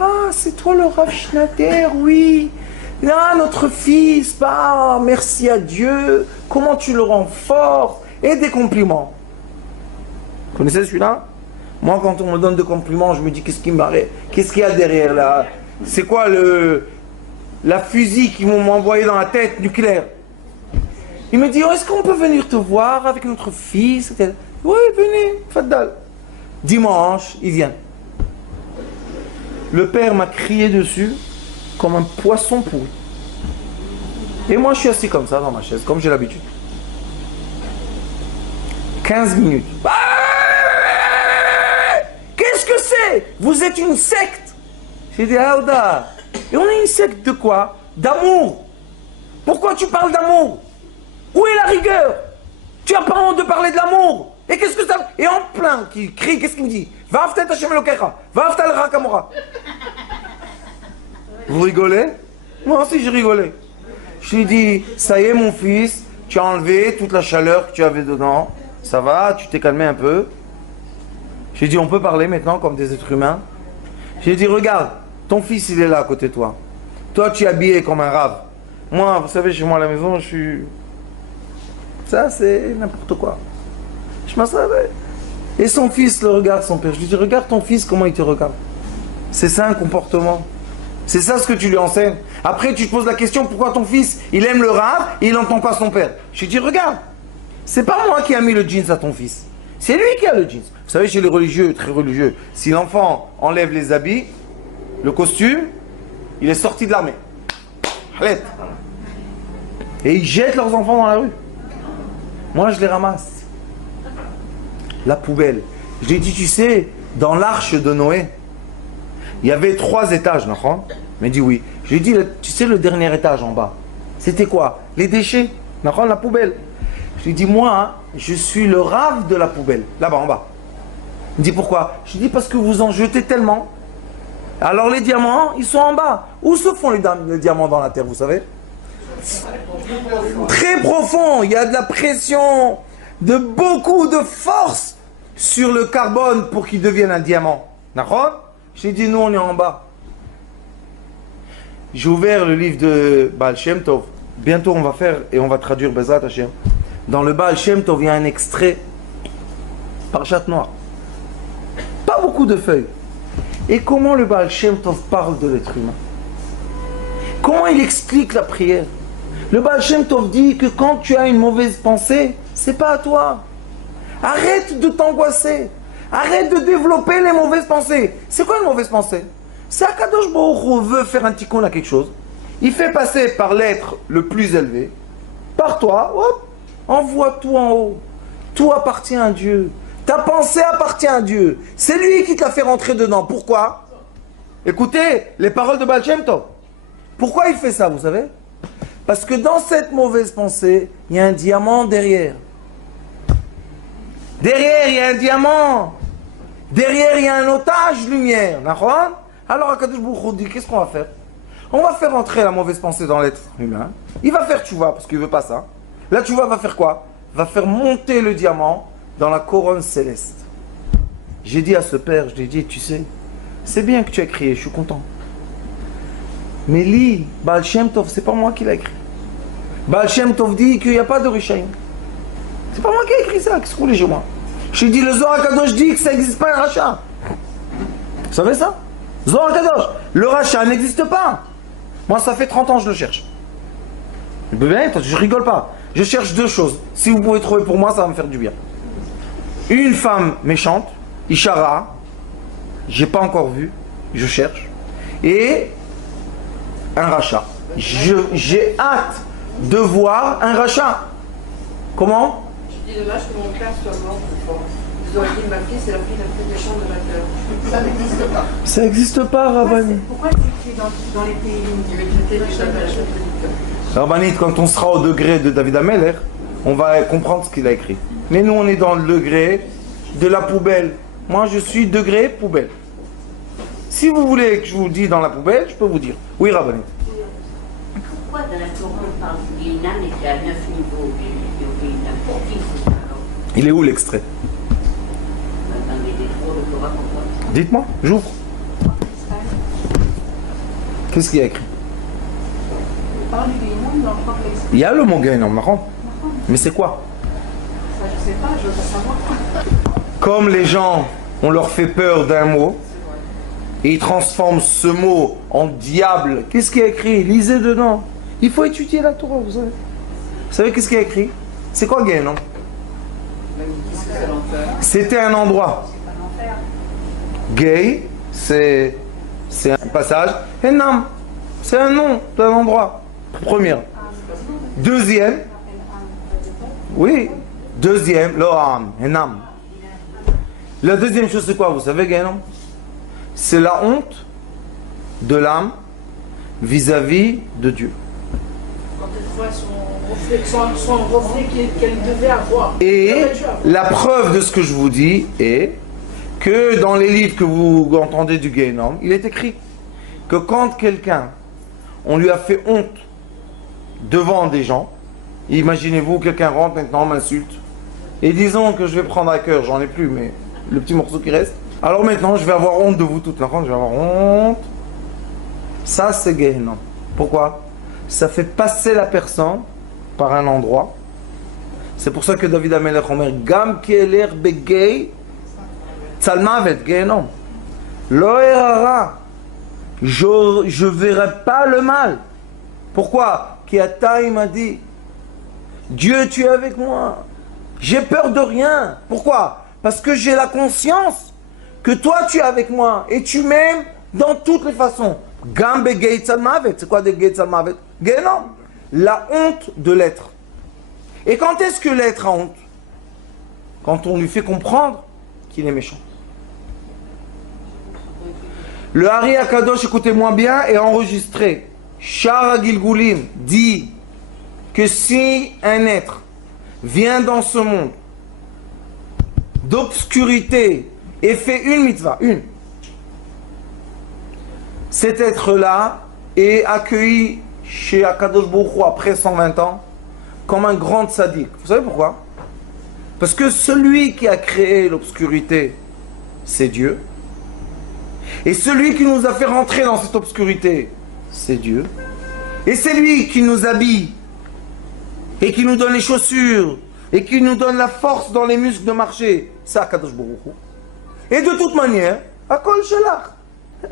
Ah, c'est toi le Rav Schneider, oui. Ah, notre fils, bah, merci à Dieu. Comment tu le rends fort? Et des compliments. Vous connaissez celui-là? Moi, quand on me donne des compliments, je me dis, qu'est-ce qu'il y a derrière là? C'est quoi la fusil qu'ils m'ont envoyé dans la tête nucléaire? Il me dit, oh, est-ce qu'on peut venir te voir avec notre fils? Oui, venez, faddal. Dimanche, il vient. Le père m'a crié dessus comme un poisson pourri. Et moi, je suis assis comme ça dans ma chaise, comme j'ai l'habitude. 15 minutes. Qu'est-ce que c'est? Vous êtes une secte. J'ai dit, Aouda. Et on est une secte de quoi? D'amour. Pourquoi tu parles d'amour? Où est la rigueur? Tu as pas honte de parler de l'amour? Et qu'est-ce que ça... Et en plein, qui crie, qu'est-ce qu'il me dit? Va after Hashem Elokecha. Va after le Rakamora. Vous rigolez? Moi aussi, je rigolais. Je lui ai dit, ça y est, mon fils, tu as enlevé toute la chaleur que tu avais dedans. Ça va, tu t'es calmé un peu. J'ai dit, on peut parler maintenant comme des êtres humains. J'ai dit, regarde, ton fils, il est là à côté de toi. Toi, tu es habillé comme un rave. Moi, vous savez, chez moi à la maison, je suis... Ça, c'est n'importe quoi. Je m'en savais. Et son fils le regarde, son père. Je lui dis, regarde ton fils, comment il te regarde. C'est ça un comportement. C'est ça ce que tu lui enseignes. Après, tu te poses la question, pourquoi ton fils, il aime le rave et il n'entend pas son père? Je lui dis, regarde, c'est pas moi qui ai mis le jeans à ton fils. C'est lui qui a le jeans. Vous savez, chez les religieux, très religieux, si l'enfant enlève les habits, le costume, il est sorti de l'armée. Et ils jettent leurs enfants dans la rue. Moi, je les ramasse. La poubelle. Je lui ai dit, tu sais, dans l'arche de Noé, il y avait 3 étages, non? Il m'a dit oui. Je lui ai dit, tu sais, le dernier étage en bas, c'était quoi? Les déchets, non? La poubelle. Je lui dis, moi, hein, je suis le rave de la poubelle, là-bas en bas. Il me dit, pourquoi? Je lui dis, parce que vous en jetez tellement. Alors les diamants, ils sont en bas. Où se font les diamants dans la terre, vous savez? Très profond, il y a de la pression, de beaucoup de force sur le carbone pour qu'il devienne un diamant. D'accord? J'ai dit, nous on est en bas. J'ai ouvert le livre de Baal Shem Tov. Bientôt on va faire et on va traduire Bezrat Hashem. Dans le Baal Shem Tov, il y a un extrait Parashat Noach. Pas beaucoup de feuilles. Et comment le Baal Shem Tov parle de l'être humain? Comment il explique la prière? Le Baal Shem Tov dit que quand tu as une mauvaise pensée, c'est pas à toi. Arrête de t'angoisser. Arrête de développer les mauvaises pensées. C'est quoi une mauvaise pensée? C'est Akadosh Baruch Hu veut faire un tikkun à quelque chose. Il fait passer par l'être le plus élevé. Par toi, hop, envoie tout en haut. Tout appartient à Dieu. Ta pensée appartient à Dieu. C'est lui qui t'a fait rentrer dedans. Pourquoi? Écoutez les paroles de Baal Shem Tov. Pourquoi il fait ça, vous savez? Parce que dans cette mauvaise pensée, il y a un diamant derrière. Derrière, il y a un diamant. Derrière, il y a un otage lumière. Alors, Akadosh Baruch Hu dit, qu'est-ce qu'on va faire? On va faire entrer la mauvaise pensée dans l'être humain. Il va faire tchouva, parce qu'il ne veut pas ça. La tchouva va faire quoi? Va faire monter le diamant dans la couronne céleste. J'ai dit à ce père, je lui ai dit, tu sais, c'est bien que tu as crié, je suis content. Mais lis, Baal Shem Tov, c'est pas moi qui l'ai écrit. Baal Shem Tov dit qu'il n'y a pas de Rishaïm. C'est pas moi qui ai écrit ça, qu'est-ce que vous voulez chez moi? Je lui ai dit, le Zohar Kadosh dit que ça n'existe pas un rachat. Vous savez ça? Zohar Kadosh, le rachat n'existe pas. Moi, ça fait 30 ans que je le cherche. Je peux bien être, je rigole pas. Je cherche deux choses. Si vous pouvez trouver pour moi, ça va me faire du bien. Une femme méchante, Ishara, j'ai pas encore vu, je cherche. Et un rachat. J'ai hâte de voir un rachat. Comment? Je dis dommage que mon père soit mort plus fort. Vous auriez dit ma fille, c'est la fille la plus méchante de ma peur. Ça n'existe pas. Ça n'existe pas, Rabbani. Pourquoi c'est écrit dans les pays limites? Rabbanit, quand on sera au degré de David Ameller, on va comprendre ce qu'il a écrit. Mais nous, on est dans le degré de la poubelle. Moi, je suis degré poubelle. Si vous voulez que je vous dise dans la poubelle, je peux vous dire. Oui, Rabbanit. Pourquoi dans la Torah on parle du Guéhinam et qu'il y a 9 niveaux du Guéhinam? Pour qui c'est ça alors? Il est où l'extrait? Dans les détroits de Torah qu'on voit. Dites-moi, j'ouvre. Qu'est-ce qu'il y a écrit? Il y a le mot Guéhinam, marrant. Mais c'est quoi? Ça, je sais pas, je veux pas savoir. Comme les gens, on leur fait peur d'un mot, et ils transforment ce mot en diable. Qu'est-ce qu'il y a écrit? Lisez dedans. Il faut étudier la Torah, vous savez. Vous savez qu'est-ce qu'il y a écrit? C'est quoi Guéhinam? C'était un endroit. Gay, c'est un passage. Enam, c'est un nom d'un endroit. Première. Deuxième. Oui. Deuxième, Loam, Enam. La deuxième chose, c'est quoi? Vous savez, Guéhinam? C'est la honte de l'âme vis-à-vis de Dieu. Quand elle voit son reflet qu'elle devait avoir. Et la preuve de ce que je vous dis est que dans les livres que vous entendez du Guéhinam, il est écrit que quand quelqu'un, on lui a fait honte devant des gens, imaginez-vous, quelqu'un rentre maintenant, m'insulte, et disons que je vais prendre à cœur, j'en ai plus, mais le petit morceau qui reste, alors maintenant je vais avoir honte de vous toutes, je vais avoir honte. Ça c'est Guéhinam. Pourquoi? Ça fait passer la personne par un endroit. C'est pour ça que David Amelech Omer Gam Kieler Begay Tzalmavet Guéhinam. Lo erara. Je verrai pas le mal. Pourquoi? Kiata il m'a dit, Dieu tu es avec moi. J'ai peur de rien. Pourquoi? Parce que j'ai la conscience que toi tu es avec moi et tu m'aimes dans toutes les façons. Gambe Geitzalmavet. C'est quoi de Geitzalmavet? Guéhinam. La honte de l'être. Et quand est-ce que l'être a honte? Quand on lui fait comprendre qu'il est méchant. Le Hari Akadosh, écoutez-moi bien, est enregistré. Shara Gilgulim dit que si un être vient dans ce monde d'obscurité et fait une mitzvah, une, cet être-là est accueilli chez Akadosh Baruch Hu après 120 ans comme un grand tzaddik. Vous savez pourquoi? Parce que celui qui a créé l'obscurité, c'est Dieu. Et celui qui nous a fait rentrer dans cette obscurité, c'est Dieu. Et c'est lui qui nous habille et qui nous donne les chaussures et qui nous donne la force dans les muscles de marcher. C'est Akadosh Baruch Hu. Et de toute manière, Akol Shelach.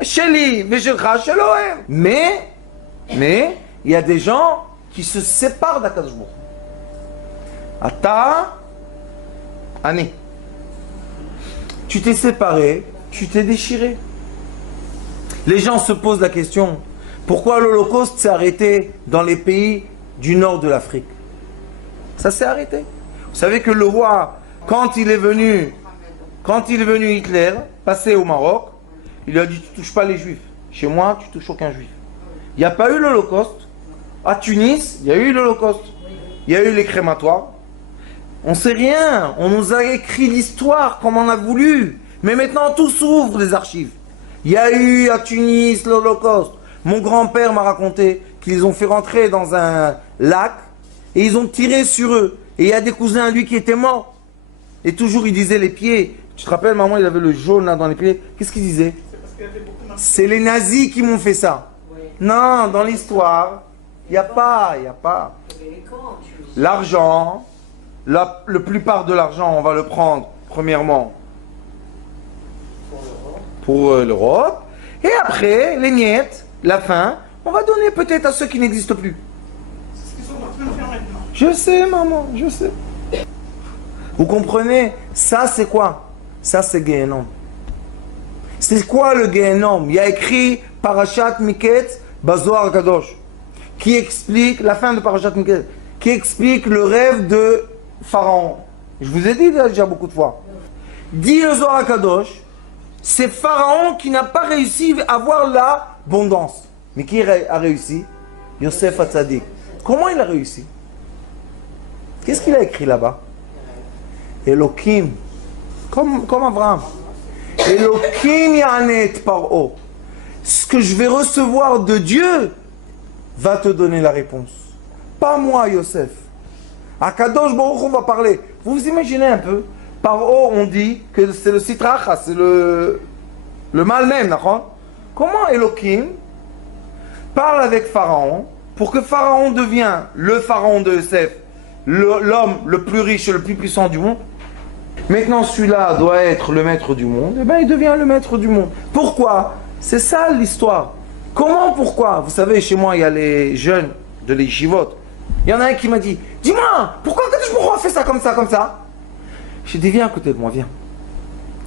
Sheli, Veshelcha, Shelohem. Mais, il y a des gens qui se séparent d'Akadosh Baruch Hu. Ata, Ani. Tu t'es séparé, tu t'es déchiré. Les gens se posent la question, pourquoi l'Holocauste s'est arrêté dans les pays du nord de l'Afrique? Ça s'est arrêté. Vous savez que le roi, quand il est venu Hitler, passer au Maroc, il lui a dit, tu touches pas les juifs. Chez moi, tu touches aucun juif. Il n'y a pas eu l'Holocauste. À Tunis, il y a eu l'Holocauste. Il y a eu les crématoires. On ne sait rien. On nous a écrit l'histoire comme on a voulu. Mais maintenant, tout s'ouvre, les archives. Il y a eu à Tunis l'Holocauste. Mon grand-père m'a raconté qu'ils ont fait rentrer dans un lac et ils ont tiré sur eux. Et il y a des cousins à lui qui étaient morts. Et toujours, il disait les pieds. Tu te rappelles, maman, il avait le jaune là dans les pieds. Qu'est-ce qu'il disait? C'est les nazis qui m'ont fait ça. Oui. Non, dans l'histoire, il n'y a pas. L'argent, la plupart de l'argent, on va le prendre, premièrement, pour l'Europe. Et après, les miettes, la fin, on va donner peut-être à ceux qui n'existent plus. C'est ce qu'ils sont en train de faire maintenant. Je sais, maman, je sais. Vous comprenez? Ça, c'est quoi? Ça, c'est Gehenom. C'est quoi le Gehenom? Il y a écrit Parashat Miketz Bazohar Kadosh, qui explique, la fin de Parashat Miketz, qui explique le rêve de Pharaon. Je vous ai dit déjà beaucoup de fois. Dit le Zohar Kadosh, c'est Pharaon qui n'a pas réussi à avoir l'abondance. Mais qui a réussi? Yosef Hatzadik. Comment il a réussi? Qu'est-ce qu'il a écrit là-bas? Elohim. Comme Abraham. Elohim Yanet Paro. Ce que je vais recevoir de Dieu va te donner la réponse. Pas moi, Yosef. Akadosh Baruch Hu va parler. Vous vous imaginez un peu? Paro, on dit que c'est le Sitracha, c'est le mal même, d'accord? Comment Elohim parle avec Pharaon pour que Pharaon devienne le Pharaon de Yosef, l'homme le plus riche et le plus puissant du monde? Maintenant, celui-là doit être le maître du monde. Eh bien, il devient le maître du monde. Pourquoi? C'est ça l'histoire. Comment, pourquoi? Vous savez, chez moi, il y a les jeunes de l'Yeshivot. Il y en a un qui m'a dit, dis-moi, pourquoi Kadosh Baruch Hu a fait ça comme ça, comme ça? J'ai dit, viens à côté de moi, viens.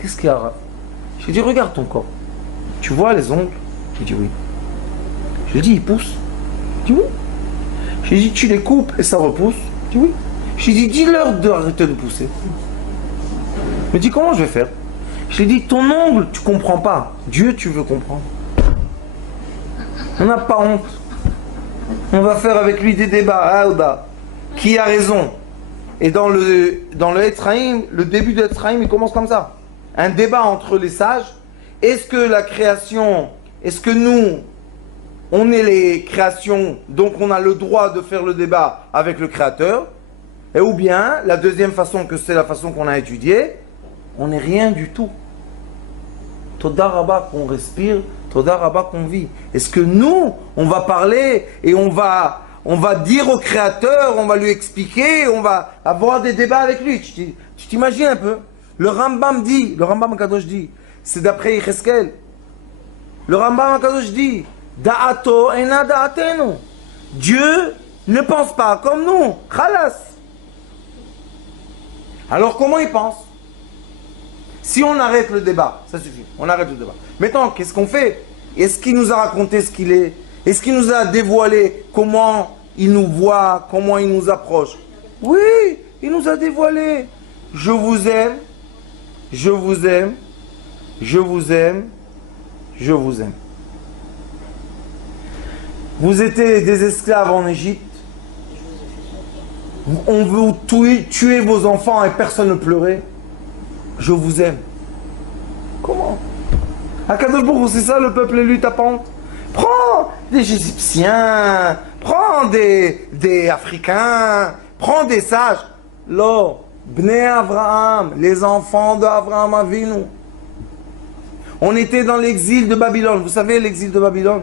Qu'est-ce qu'il y a? J'ai dit, regarde ton corps. Tu vois les ongles? Il dit oui. J'ai dit, ils poussent. Il dit oui. J'ai dit, tu les coupes et ça repousse? Il dit oui. J'ai dit, dis-leur d'arrêter de pousser. Il me dit, comment je vais faire? Je lui ai dit, ton ongle, tu comprends pas. Dieu, tu veux comprendre. On n'a pas honte. On va faire avec lui des débats. Aouda. Qui a raison? Et dans le Etzraïm, le début de Etzraïm, il commence comme ça. Un débat entre les sages. Est-ce que la création, est-ce que nous, on est les créations, donc on a le droit de faire le débat avec le Créateur? Et ou bien, la deuxième façon, que c'est la façon qu'on a étudiée, on n'est rien du tout. Toda Rabba qu'on respire, Toda Rabba qu'on vit. Est-ce que nous, on va parler et on va dire au Créateur, on va lui expliquer, on va avoir des débats avec lui? Tu t'imagines un peu? Le Rambam dit, le Rambam Kadosh dit, c'est d'après Yecheskel. Le Rambam Kadosh dit, Da'ato ena da'atenu. Dieu ne pense pas comme nous. Khalas. Alors comment il pense? Si on arrête le débat, ça suffit, on arrête le débat. Maintenant, qu'est-ce qu'on fait? Est-ce qu'il nous a raconté ce qu'il est? Est-ce qu'il nous a dévoilé comment il nous voit, comment il nous approche? Oui, il nous a dévoilé. Je vous aime, je vous aime, je vous aime, je vous aime. Vous étiez des esclaves en Égypte. On veut tuer vos enfants et personne ne pleurait. Je vous aime. Comment? Akadosh Baruch Hu, c'est ça le peuple élu, t'as pas honte? Prends des Égyptiens, prends des Africains, prends des sages. Lo, Bnei Avraham, les enfants d'Avraham Avinu. On était dans l'exil de Babylone. Vous savez l'exil de Babylone?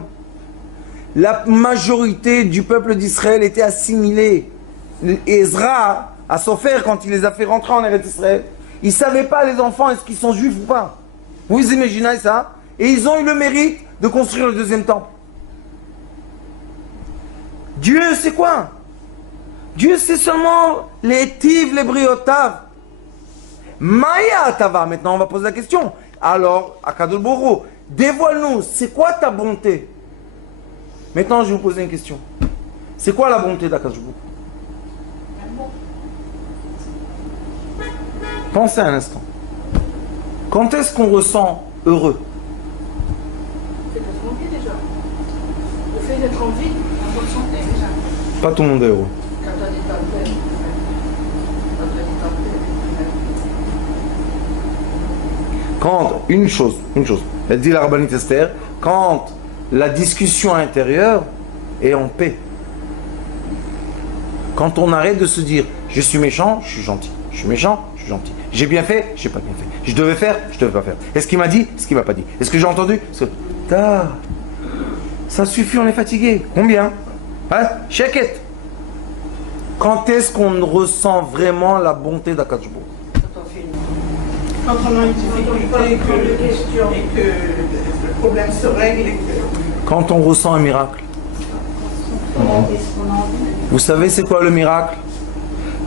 La majorité du peuple d'Israël était assimilée. Ezra, à Sopher, quand il les a fait rentrer en Eretz Israël, ils ne savaient pas les enfants est-ce qu'ils sont juifs ou pas. Vous imaginez ça? Et ils ont eu le mérite de construire le deuxième temple. Dieu, c'est quoi? Dieu, c'est seulement les tiv, les briotav. Maya tava. Maintenant, on va poser la question. Alors, Akadosh Baruch Hu, dévoile-nous, c'est quoi ta bonté? Maintenant, je vais vous poser une question. C'est quoi la bonté d'Akadosh Baruch Hu? Pensez un instant. Quand est-ce qu'on ressent heureux? Le fait d'être en vie déjà. Le fait d'être en vie, en bonne santé déjà. Pas tout le monde est heureux. Quand on est en paix. Quand on est en paix. Quand, une chose, elle dit la rabbinite Esther, quand la discussion intérieure est en paix. Quand on arrête de se dire, je suis méchant, je suis gentil. Je suis méchant, je suis gentil. J'ai bien fait, j'ai pas bien fait. Je devais faire, je devais pas faire. Est-ce qu'il m'a dit, est-ce qu'il m'a pas dit? Est-ce que j'ai entendu? Ça suffit, on est fatigué. Combien? Hein? Shaket. Quand est-ce qu'on ressent vraiment la bonté d'Akadosh Baruch Hu? Quand on a une difficulté et que le problème se règle et que... Quand on ressent un miracle. Vous savez c'est quoi le miracle?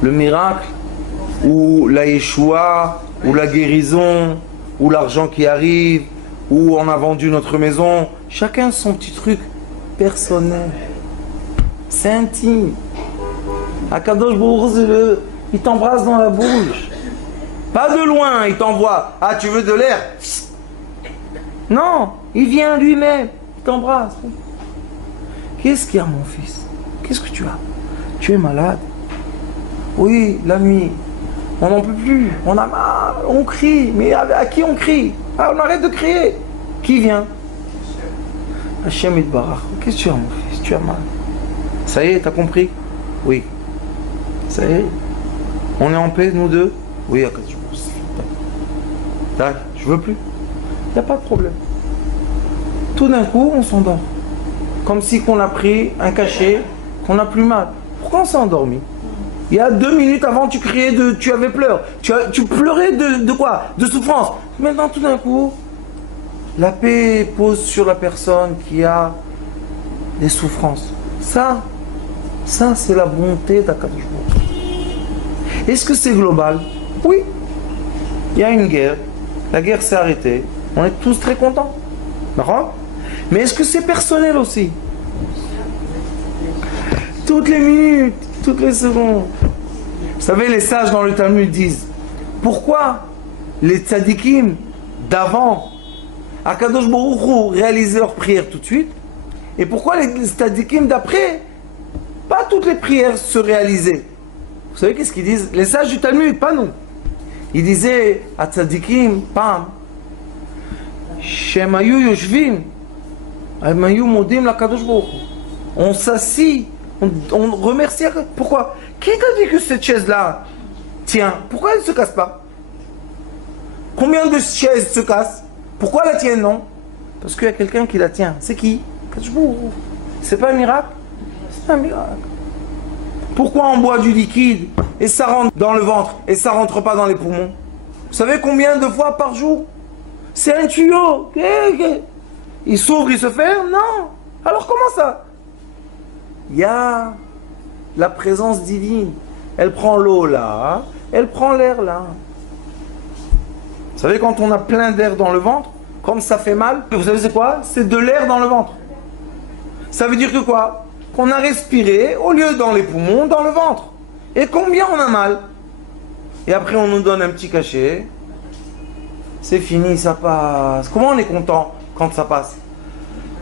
Le miracle ou la Yeshua, ou la guérison, ou l'argent qui arrive, ou on a vendu notre maison. Chacun son petit truc personnel. C'est intime. Akadosh Baruch Hu, il t'embrasse dans la bouche. Pas de loin, il t'envoie. Ah, tu veux de l'air? Non, il vient lui-même. Il t'embrasse. Qu'est-ce qu'il y a, mon fils? Qu'est-ce que tu as? Tu es malade? Oui, l'ami. On n'en peut plus. On a mal. On crie. Mais à qui on crie? Ah, on arrête de crier. Qui vient? Hachem Yitbarach. Qu'est-ce que tu as, mon fils? Tu as mal. Ça y est, t'as compris? Oui. Ça y est. On est en paix, nous deux? Oui, je veux plus. Il n'y a pas de problème. Tout d'un coup, on s'endort. Comme si qu'on a pris un cachet, qu'on n'a plus mal. Pourquoi on s'est endormi? Il y a 2 minutes avant, tu criais, tu avais peur. Tu pleurais de quoi? De souffrance. Maintenant, tout d'un coup, la paix pose sur la personne qui a des souffrances. Ça c'est la bonté d'Akadosh Baruch Hu. Est-ce que c'est global? Oui. Il y a une guerre. La guerre s'est arrêtée. On est tous très contents. D'accord? Mais est-ce que c'est personnel aussi? Toutes les minutes, toutes les secondes. Vous savez, les sages dans le Talmud disent, pourquoi les tzadikim d'avant, Akadosh Baruch Hu, réalisaient leurs prières tout de suite, et pourquoi les tzadikim d'après, pas toutes les prières se réalisaient? Vous savez qu'est-ce qu'ils disent? Les sages du Talmud, pas nous. Ils disaient à tzadikim, pam, Shemayu yoshvim, Mayu modim la Kadosh Baruch Hu. On s'assit, on remercie. Pourquoi? Qui t'a dit que cette chaise-là tient? Pourquoi elle ne se casse pas? Combien de chaises se cassent? Pourquoi la tienne non? Parce qu'il y a quelqu'un qui la tient. C'est qui? Kadosh Baruch Hu. C'est pas un miracle? C'est un miracle. Pourquoi on boit du liquide et ça rentre dans le ventre et ça rentre pas dans les poumons? Vous savez combien de fois par jour? C'est un tuyau. Il s'ouvre, il se ferme? Non. Alors comment ça? Il y a la présence divine. Elle prend l'eau là, elle prend l'air là. Vous savez quand on a plein d'air dans le ventre, comme ça fait mal, vous savez c'est quoi? C'est de l'air dans le ventre. Ça veut dire que quoi? Qu'on a respiré au lieu dans les poumons, dans le ventre. Et combien on a mal? Et après on nous donne un petit cachet. C'est fini, ça passe. Comment on est content quand ça passe?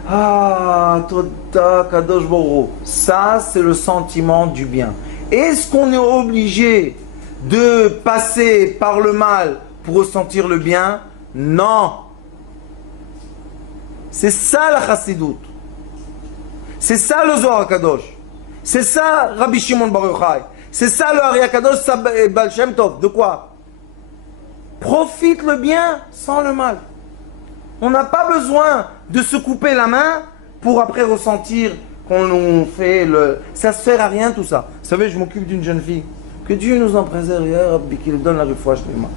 Ah, Toda Kadosh Baruch Hu. Ça, c'est le sentiment du bien. Est-ce qu'on est obligé de passer par le mal pour ressentir le bien? Non. C'est ça la chassidoute. C'est ça le Zohar HaKadosh. C'est ça Rabbi Shimon Bar Yochai. C'est ça le Ari HaKadosh, ça Baal Shem Tov. De quoi? Profite le bien sans le mal. On n'a pas besoin de se couper la main pour après ressentir qu'on fait le... Ça ne sert à rien tout ça. Vous savez, je m'occupe d'une jeune fille. Que Dieu nous en préserve, qu'il nous donne la refouach les mains.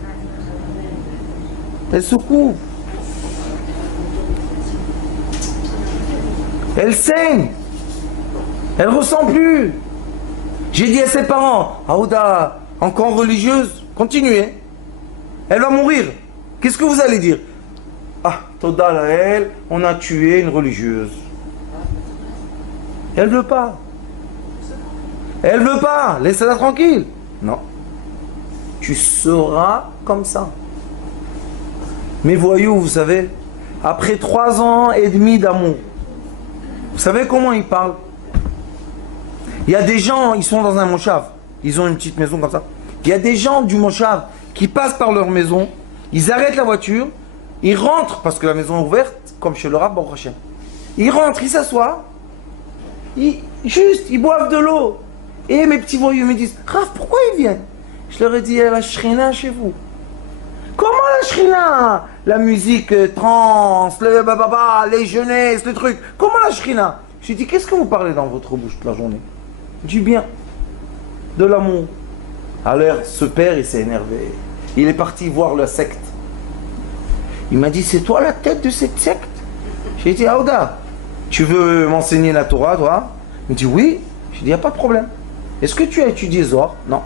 Elle se coupe. Elle saigne. Elle ne ressent plus. J'ai dit à ses parents, Aouda, encore religieuse, continuez. Elle va mourir. Qu'est-ce que vous allez dire? Ah, Toda la elle, on a tué une religieuse. Elle ne veut pas. Elle ne veut pas. Laissez-la tranquille. Non. Tu seras comme ça. Mes voyous, vous savez, après 3 ans et demi d'amour, vous savez comment ils parlent? Il y a des gens, ils sont dans un moshav. Ils ont une petite maison comme ça. Il y a des gens du moshav qui passent par leur maison, ils arrêtent la voiture, ils rentrent, parce que la maison est ouverte, comme chez le Rav Baruch Hashem. Ils rentrent, ils s'assoient, ils boivent de l'eau. Et mes petits voyous me disent, Rav, pourquoi ils viennent? Je leur ai dit, il y a la shrina chez vous. Comment la shrina? La musique trans, les jeunesses, le truc. Comment la shrina? J'ai dit, qu'est-ce que vous parlez dans votre bouche toute la journée? Du bien, de l'amour. Alors, ce père, il s'est énervé. Il est parti voir la secte. Il m'a dit, c'est toi la tête de cette secte? J'ai dit, Aouda, tu veux m'enseigner la Torah, toi? Il me dit, oui. J'ai dit, il n'y a pas de problème. Est-ce que tu as étudié Zohar? Non.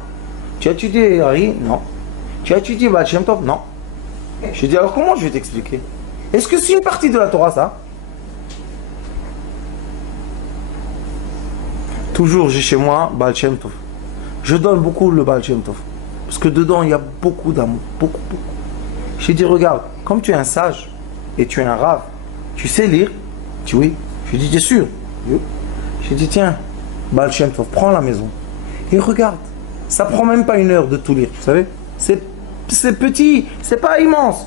Tu as étudié Hari? Non. Tu as étudié Baal Shem Tov? Non. J'ai dit, alors comment je vais t'expliquer? Est-ce que c'est une partie de la Torah, ça? Toujours, j'ai chez moi Baal Shem Tov. Je donne beaucoup le Baal Shem Tov. Parce que dedans, il y a beaucoup d'amour. Beaucoup, beaucoup. J'ai dit, regarde, comme tu es un sage et tu es un rave, tu sais lire? Tu dis oui. J'ai dit, t'es sûr? Oui. J'ai dit, tiens, Baal Shem Tov, prends la maison. Et regarde, ça prend même pas 1 heure de tout lire, vous savez? C'est petit, c'est pas immense.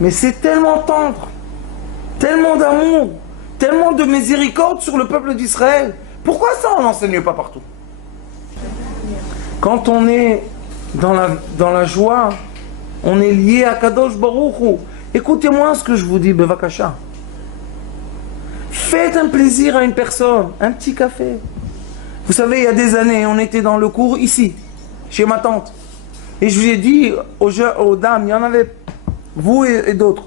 Mais c'est tellement tendre, tellement d'amour, tellement de miséricorde sur le peuple d'Israël. Pourquoi ça, on n'enseigne pas partout? Quand on est dans la joie, on est lié à Kadosh Baruch Hu. Écoutez-moi ce que je vous dis, Bevakasha. Faites un plaisir à une personne, un petit café. Vous savez, il y a des années, on était dans le cours ici, chez ma tante. Et je vous ai dit aux dames, il y en avait, vous et d'autres.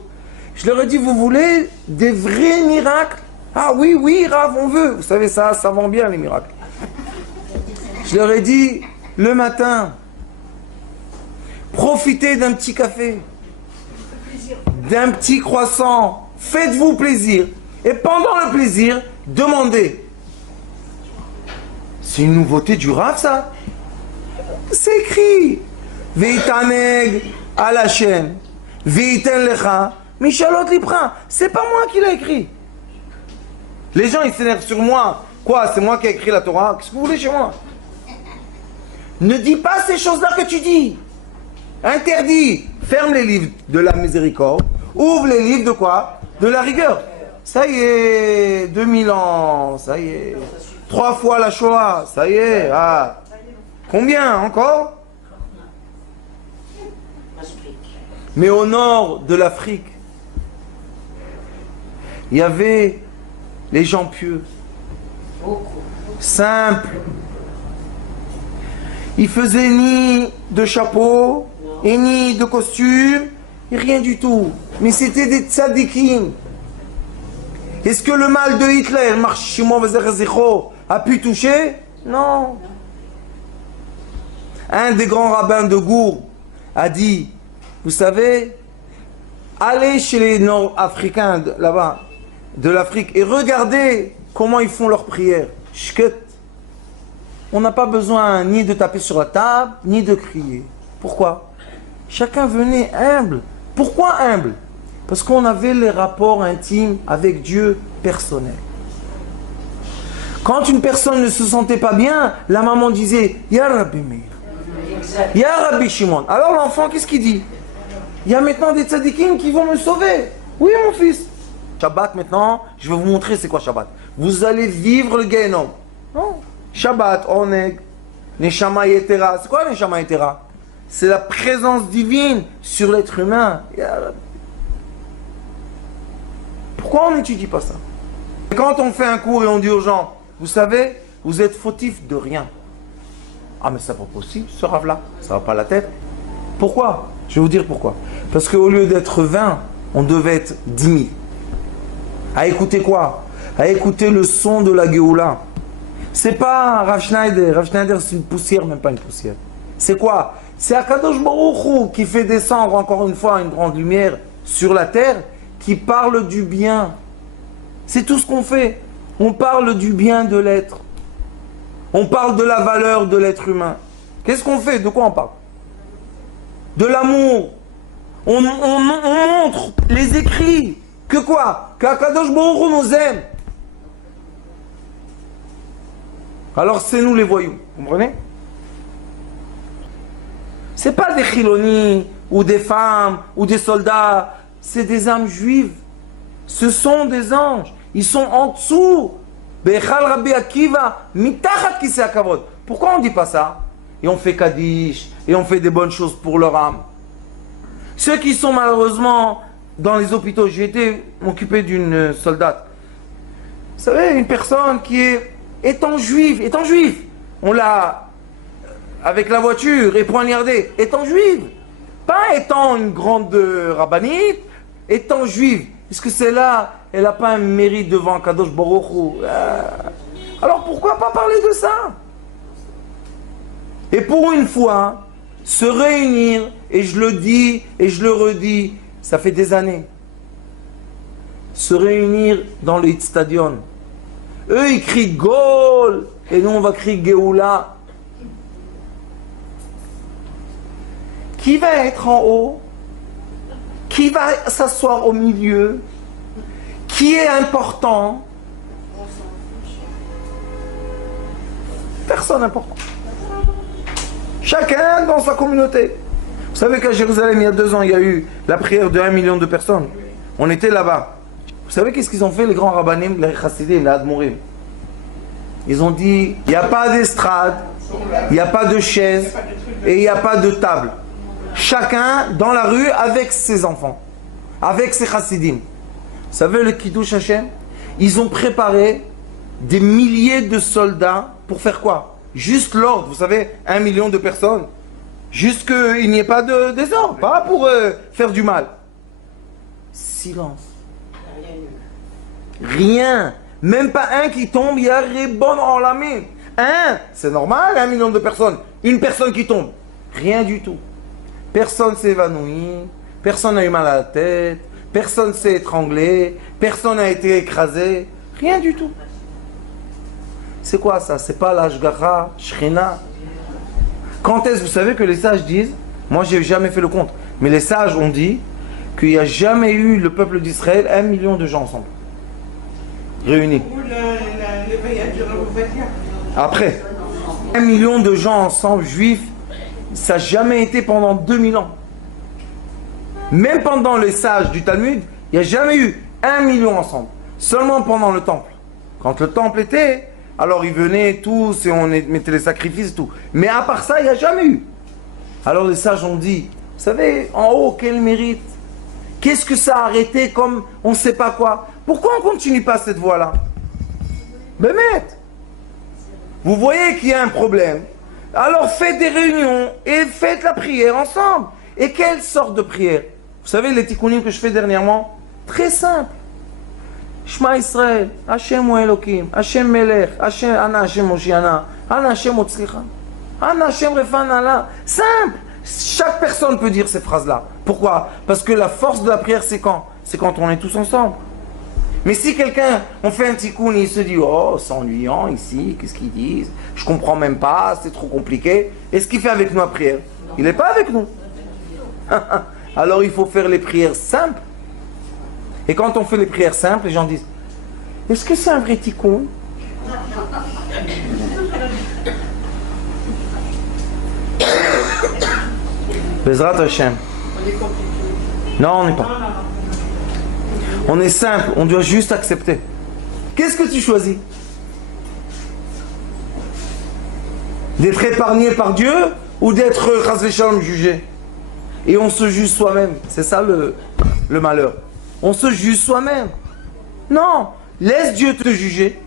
Je leur ai dit, vous voulez des vrais miracles? Ah oui, oui, Rav, on veut. Vous savez, ça vend bien les miracles. Je leur ai dit, le matin, profitez d'un petit café, d'un petit croissant, faites-vous plaisir. Et pendant le plaisir, demandez. C'est une nouveauté du Rav, ça? C'est écrit. Veitaneg à la chaîne. Veiten lecha. Michalot lipra. C'est pas moi qui l'ai écrit. Les gens, ils s'énervent sur moi. Quoi? C'est moi qui ai écrit la Torah? Qu'est-ce que vous voulez chez moi? Ne dis pas ces choses-là que tu dis. Interdit. Ferme les livres de la miséricorde. Ouvre les livres de quoi? De la rigueur. Ça y est, 2000 ans. Ça y est. 3 fois la Shoah. Ça y est. Ah. Combien encore? Mais au nord de l'Afrique, il y avait les gens pieux, simples. Ils faisaient ni de chapeau, et ni de costume, et rien du tout. Mais c'était des tzadikim. Est-ce que le mal de Hitler, a pu toucher? Non. Un des grands rabbins de Gour a dit, vous savez, allez chez les Nord-Africains là-bas, de l'Afrique, et regardez comment ils font leurs prières. Shket. On n'a pas besoin ni de taper sur la table, ni de crier. Pourquoi? Chacun venait humble. Pourquoi humble? Parce qu'on avait les rapports intimes avec Dieu personnels. Quand une personne ne se sentait pas bien, la maman disait Ya Rabbi Meir, Ya Rabbi Shimon. Alors l'enfant, qu'est-ce qu'il dit? Il y a maintenant des tzadikim qui vont me sauver. Oui, mon fils. Shabbat maintenant, je vais vous montrer c'est quoi Shabbat. Vous allez vivre le Gehenom. Non. Shabbat, Oneg, Neshama Yetera. C'est quoi Neshama Yetera? C'est la présence divine sur l'être humain. Pourquoi on n'étudie pas ça? Quand on fait un cours et on dit aux gens, vous savez, vous êtes fautifs de rien. Ah mais c'est pas possible, ce rave-là, ça va pas la tête. Pourquoi? Je vais vous dire pourquoi. Parce qu'au lieu d'être 20, on devait être 10 000. À écouter quoi? À écouter le son de la Géoula. C'est pas Rav Schneider. Rav Schneider c'est une poussière, même pas une poussière. C'est quoi? C'est Akadosh Baruch Hu qui fait descendre encore une fois une grande lumière sur la terre, qui parle du bien. C'est tout ce qu'on fait. On parle du bien de l'être. On parle de la valeur de l'être humain. Qu'est-ce qu'on fait? De quoi on parle? De l'amour. On montre les écrits. Que quoi? Qu'Akadosh Baruch Hu nous aime. Alors c'est nous les voyous. Vous comprenez? C'est pas des chilonis, ou des femmes, ou des soldats. C'est des âmes juives. Ce sont des anges. Ils sont en dessous. Bechal Rabbi Akiva, mitachat kisei hakavod. Pourquoi on ne dit pas ça? Et on fait Kaddish, et on fait des bonnes choses pour leur âme. Ceux qui sont malheureusement dans les hôpitaux, j'ai été m'occuper d'une soldate. Vous savez, une personne qui est étant juive. On l'a, avec la voiture, et poignardée, étant juive. Pas étant une grande rabbinite, étant juive. Est-ce que c'est là, elle n'a pas un mérite devant Kadosh Baruch Hu? Alors pourquoi pas parler de ça? Et pour une fois, se réunir, et je le dis et je le redis, ça fait des années. Se réunir dans le Stadion. Eux ils crient Gol, et nous on va crier Géoula. Qui va être en haut? Qui va s'asseoir au milieu? Qui est important? Personne important. Chacun dans sa communauté. Vous savez qu'à Jérusalem, il y a 2 ans, il y a eu la prière de 1 million de personnes. On était là-bas. Vous savez qu'est-ce qu'ils ont fait, les grands rabbanim, les chassidim, les admorim? Ils ont dit, il n'y a pas d'estrade, il n'y a pas de chaise, et il n'y a pas de table. Chacun dans la rue avec ses enfants, avec ses chassidim. Vous savez le Kiddush Hashem? Ils ont préparé des milliers de soldats pour faire quoi? Juste l'ordre, vous savez, 1 million de personnes. Juste qu'il n'y ait pas de désordre, pas pour faire du mal. Silence. Rien. Même pas un qui tombe, il y a Ribon en la main. C'est normal, 1 million de personnes. Une personne qui tombe. Rien du tout. Personne s'est évanoui, personne n'a eu mal à la tête, personne s'est étranglé, personne n'a été écrasé. Rien du tout. C'est quoi ça? C'est pas l'Ashgacha, Shechina. Quand est-ce, vous savez que les sages disent, moi j'ai jamais fait le compte, mais les sages ont dit qu'il n'y a jamais eu le peuple d'Israël 1 million de gens ensemble, réunis. Après, 1 million de gens ensemble, juifs, ça n'a jamais été pendant 2000 ans. Même pendant les sages du Talmud, il n'y a jamais eu 1 million ensemble. Seulement pendant le temple. Quand le temple était, alors ils venaient tous et on mettait les sacrifices et tout. Mais à part ça, il n'y a jamais eu. Alors les sages ont dit, vous savez, en haut, quel mérite? Qu'est-ce que ça a arrêté comme on ne sait pas quoi? Pourquoi on ne continue pas cette voie-là? Bémet! Vous voyez qu'il y a un problème. Alors faites des réunions et faites la prière ensemble. Et quelle sorte de prière? Vous savez les tikkunim que je fais dernièrement? Très simple. Shema Israël, Hashem ou Elokim, Hashem Melech, Hashem Ana Hashem Moshiana, Ana Hashem Otzlicha, Ana Hashem Refan Allah. Simple. Chaque personne peut dire ces phrases-là. Pourquoi? Parce que la force de la prière, c'est quand? C'est quand on est tous ensemble. Mais si quelqu'un, on fait un tikkun et il se dit, oh, c'est ennuyant ici, qu'est-ce qu'ils disent? Je comprends même pas, c'est trop compliqué. Et ce qu'il fait avec nous à prière? Il n'est pas avec nous. Alors il faut faire les prières simples. Et quand on fait les prières simples, les gens disent, est-ce que c'est un vrai tikkun? Bezrat Hashem. On est compliqué. Non, on n'est pas. On est simple, on doit juste accepter. Qu'est-ce que tu choisis? D'être épargné par Dieu ou d'être chas v'shalom jugé? Et on se juge soi-même. C'est ça le malheur. On se juge soi-même. Non, laisse Dieu te juger.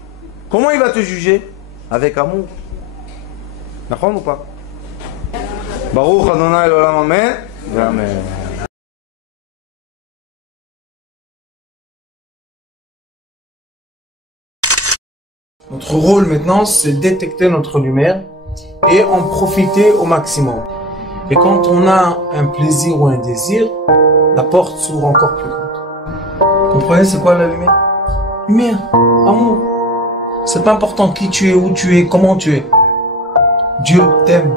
Comment il va te juger? Avec amour. D'accord ou pas? Baruch Adonai l'olam amen. Amen. Notre rôle maintenant, c'est détecter notre lumière et en profiter au maximum. Et quand on a un plaisir ou un désir, la porte s'ouvre encore plus grande. Vous comprenez c'est quoi la lumière? Lumière, amour. C'est pas important qui tu es, où tu es, comment tu es. Dieu t'aime.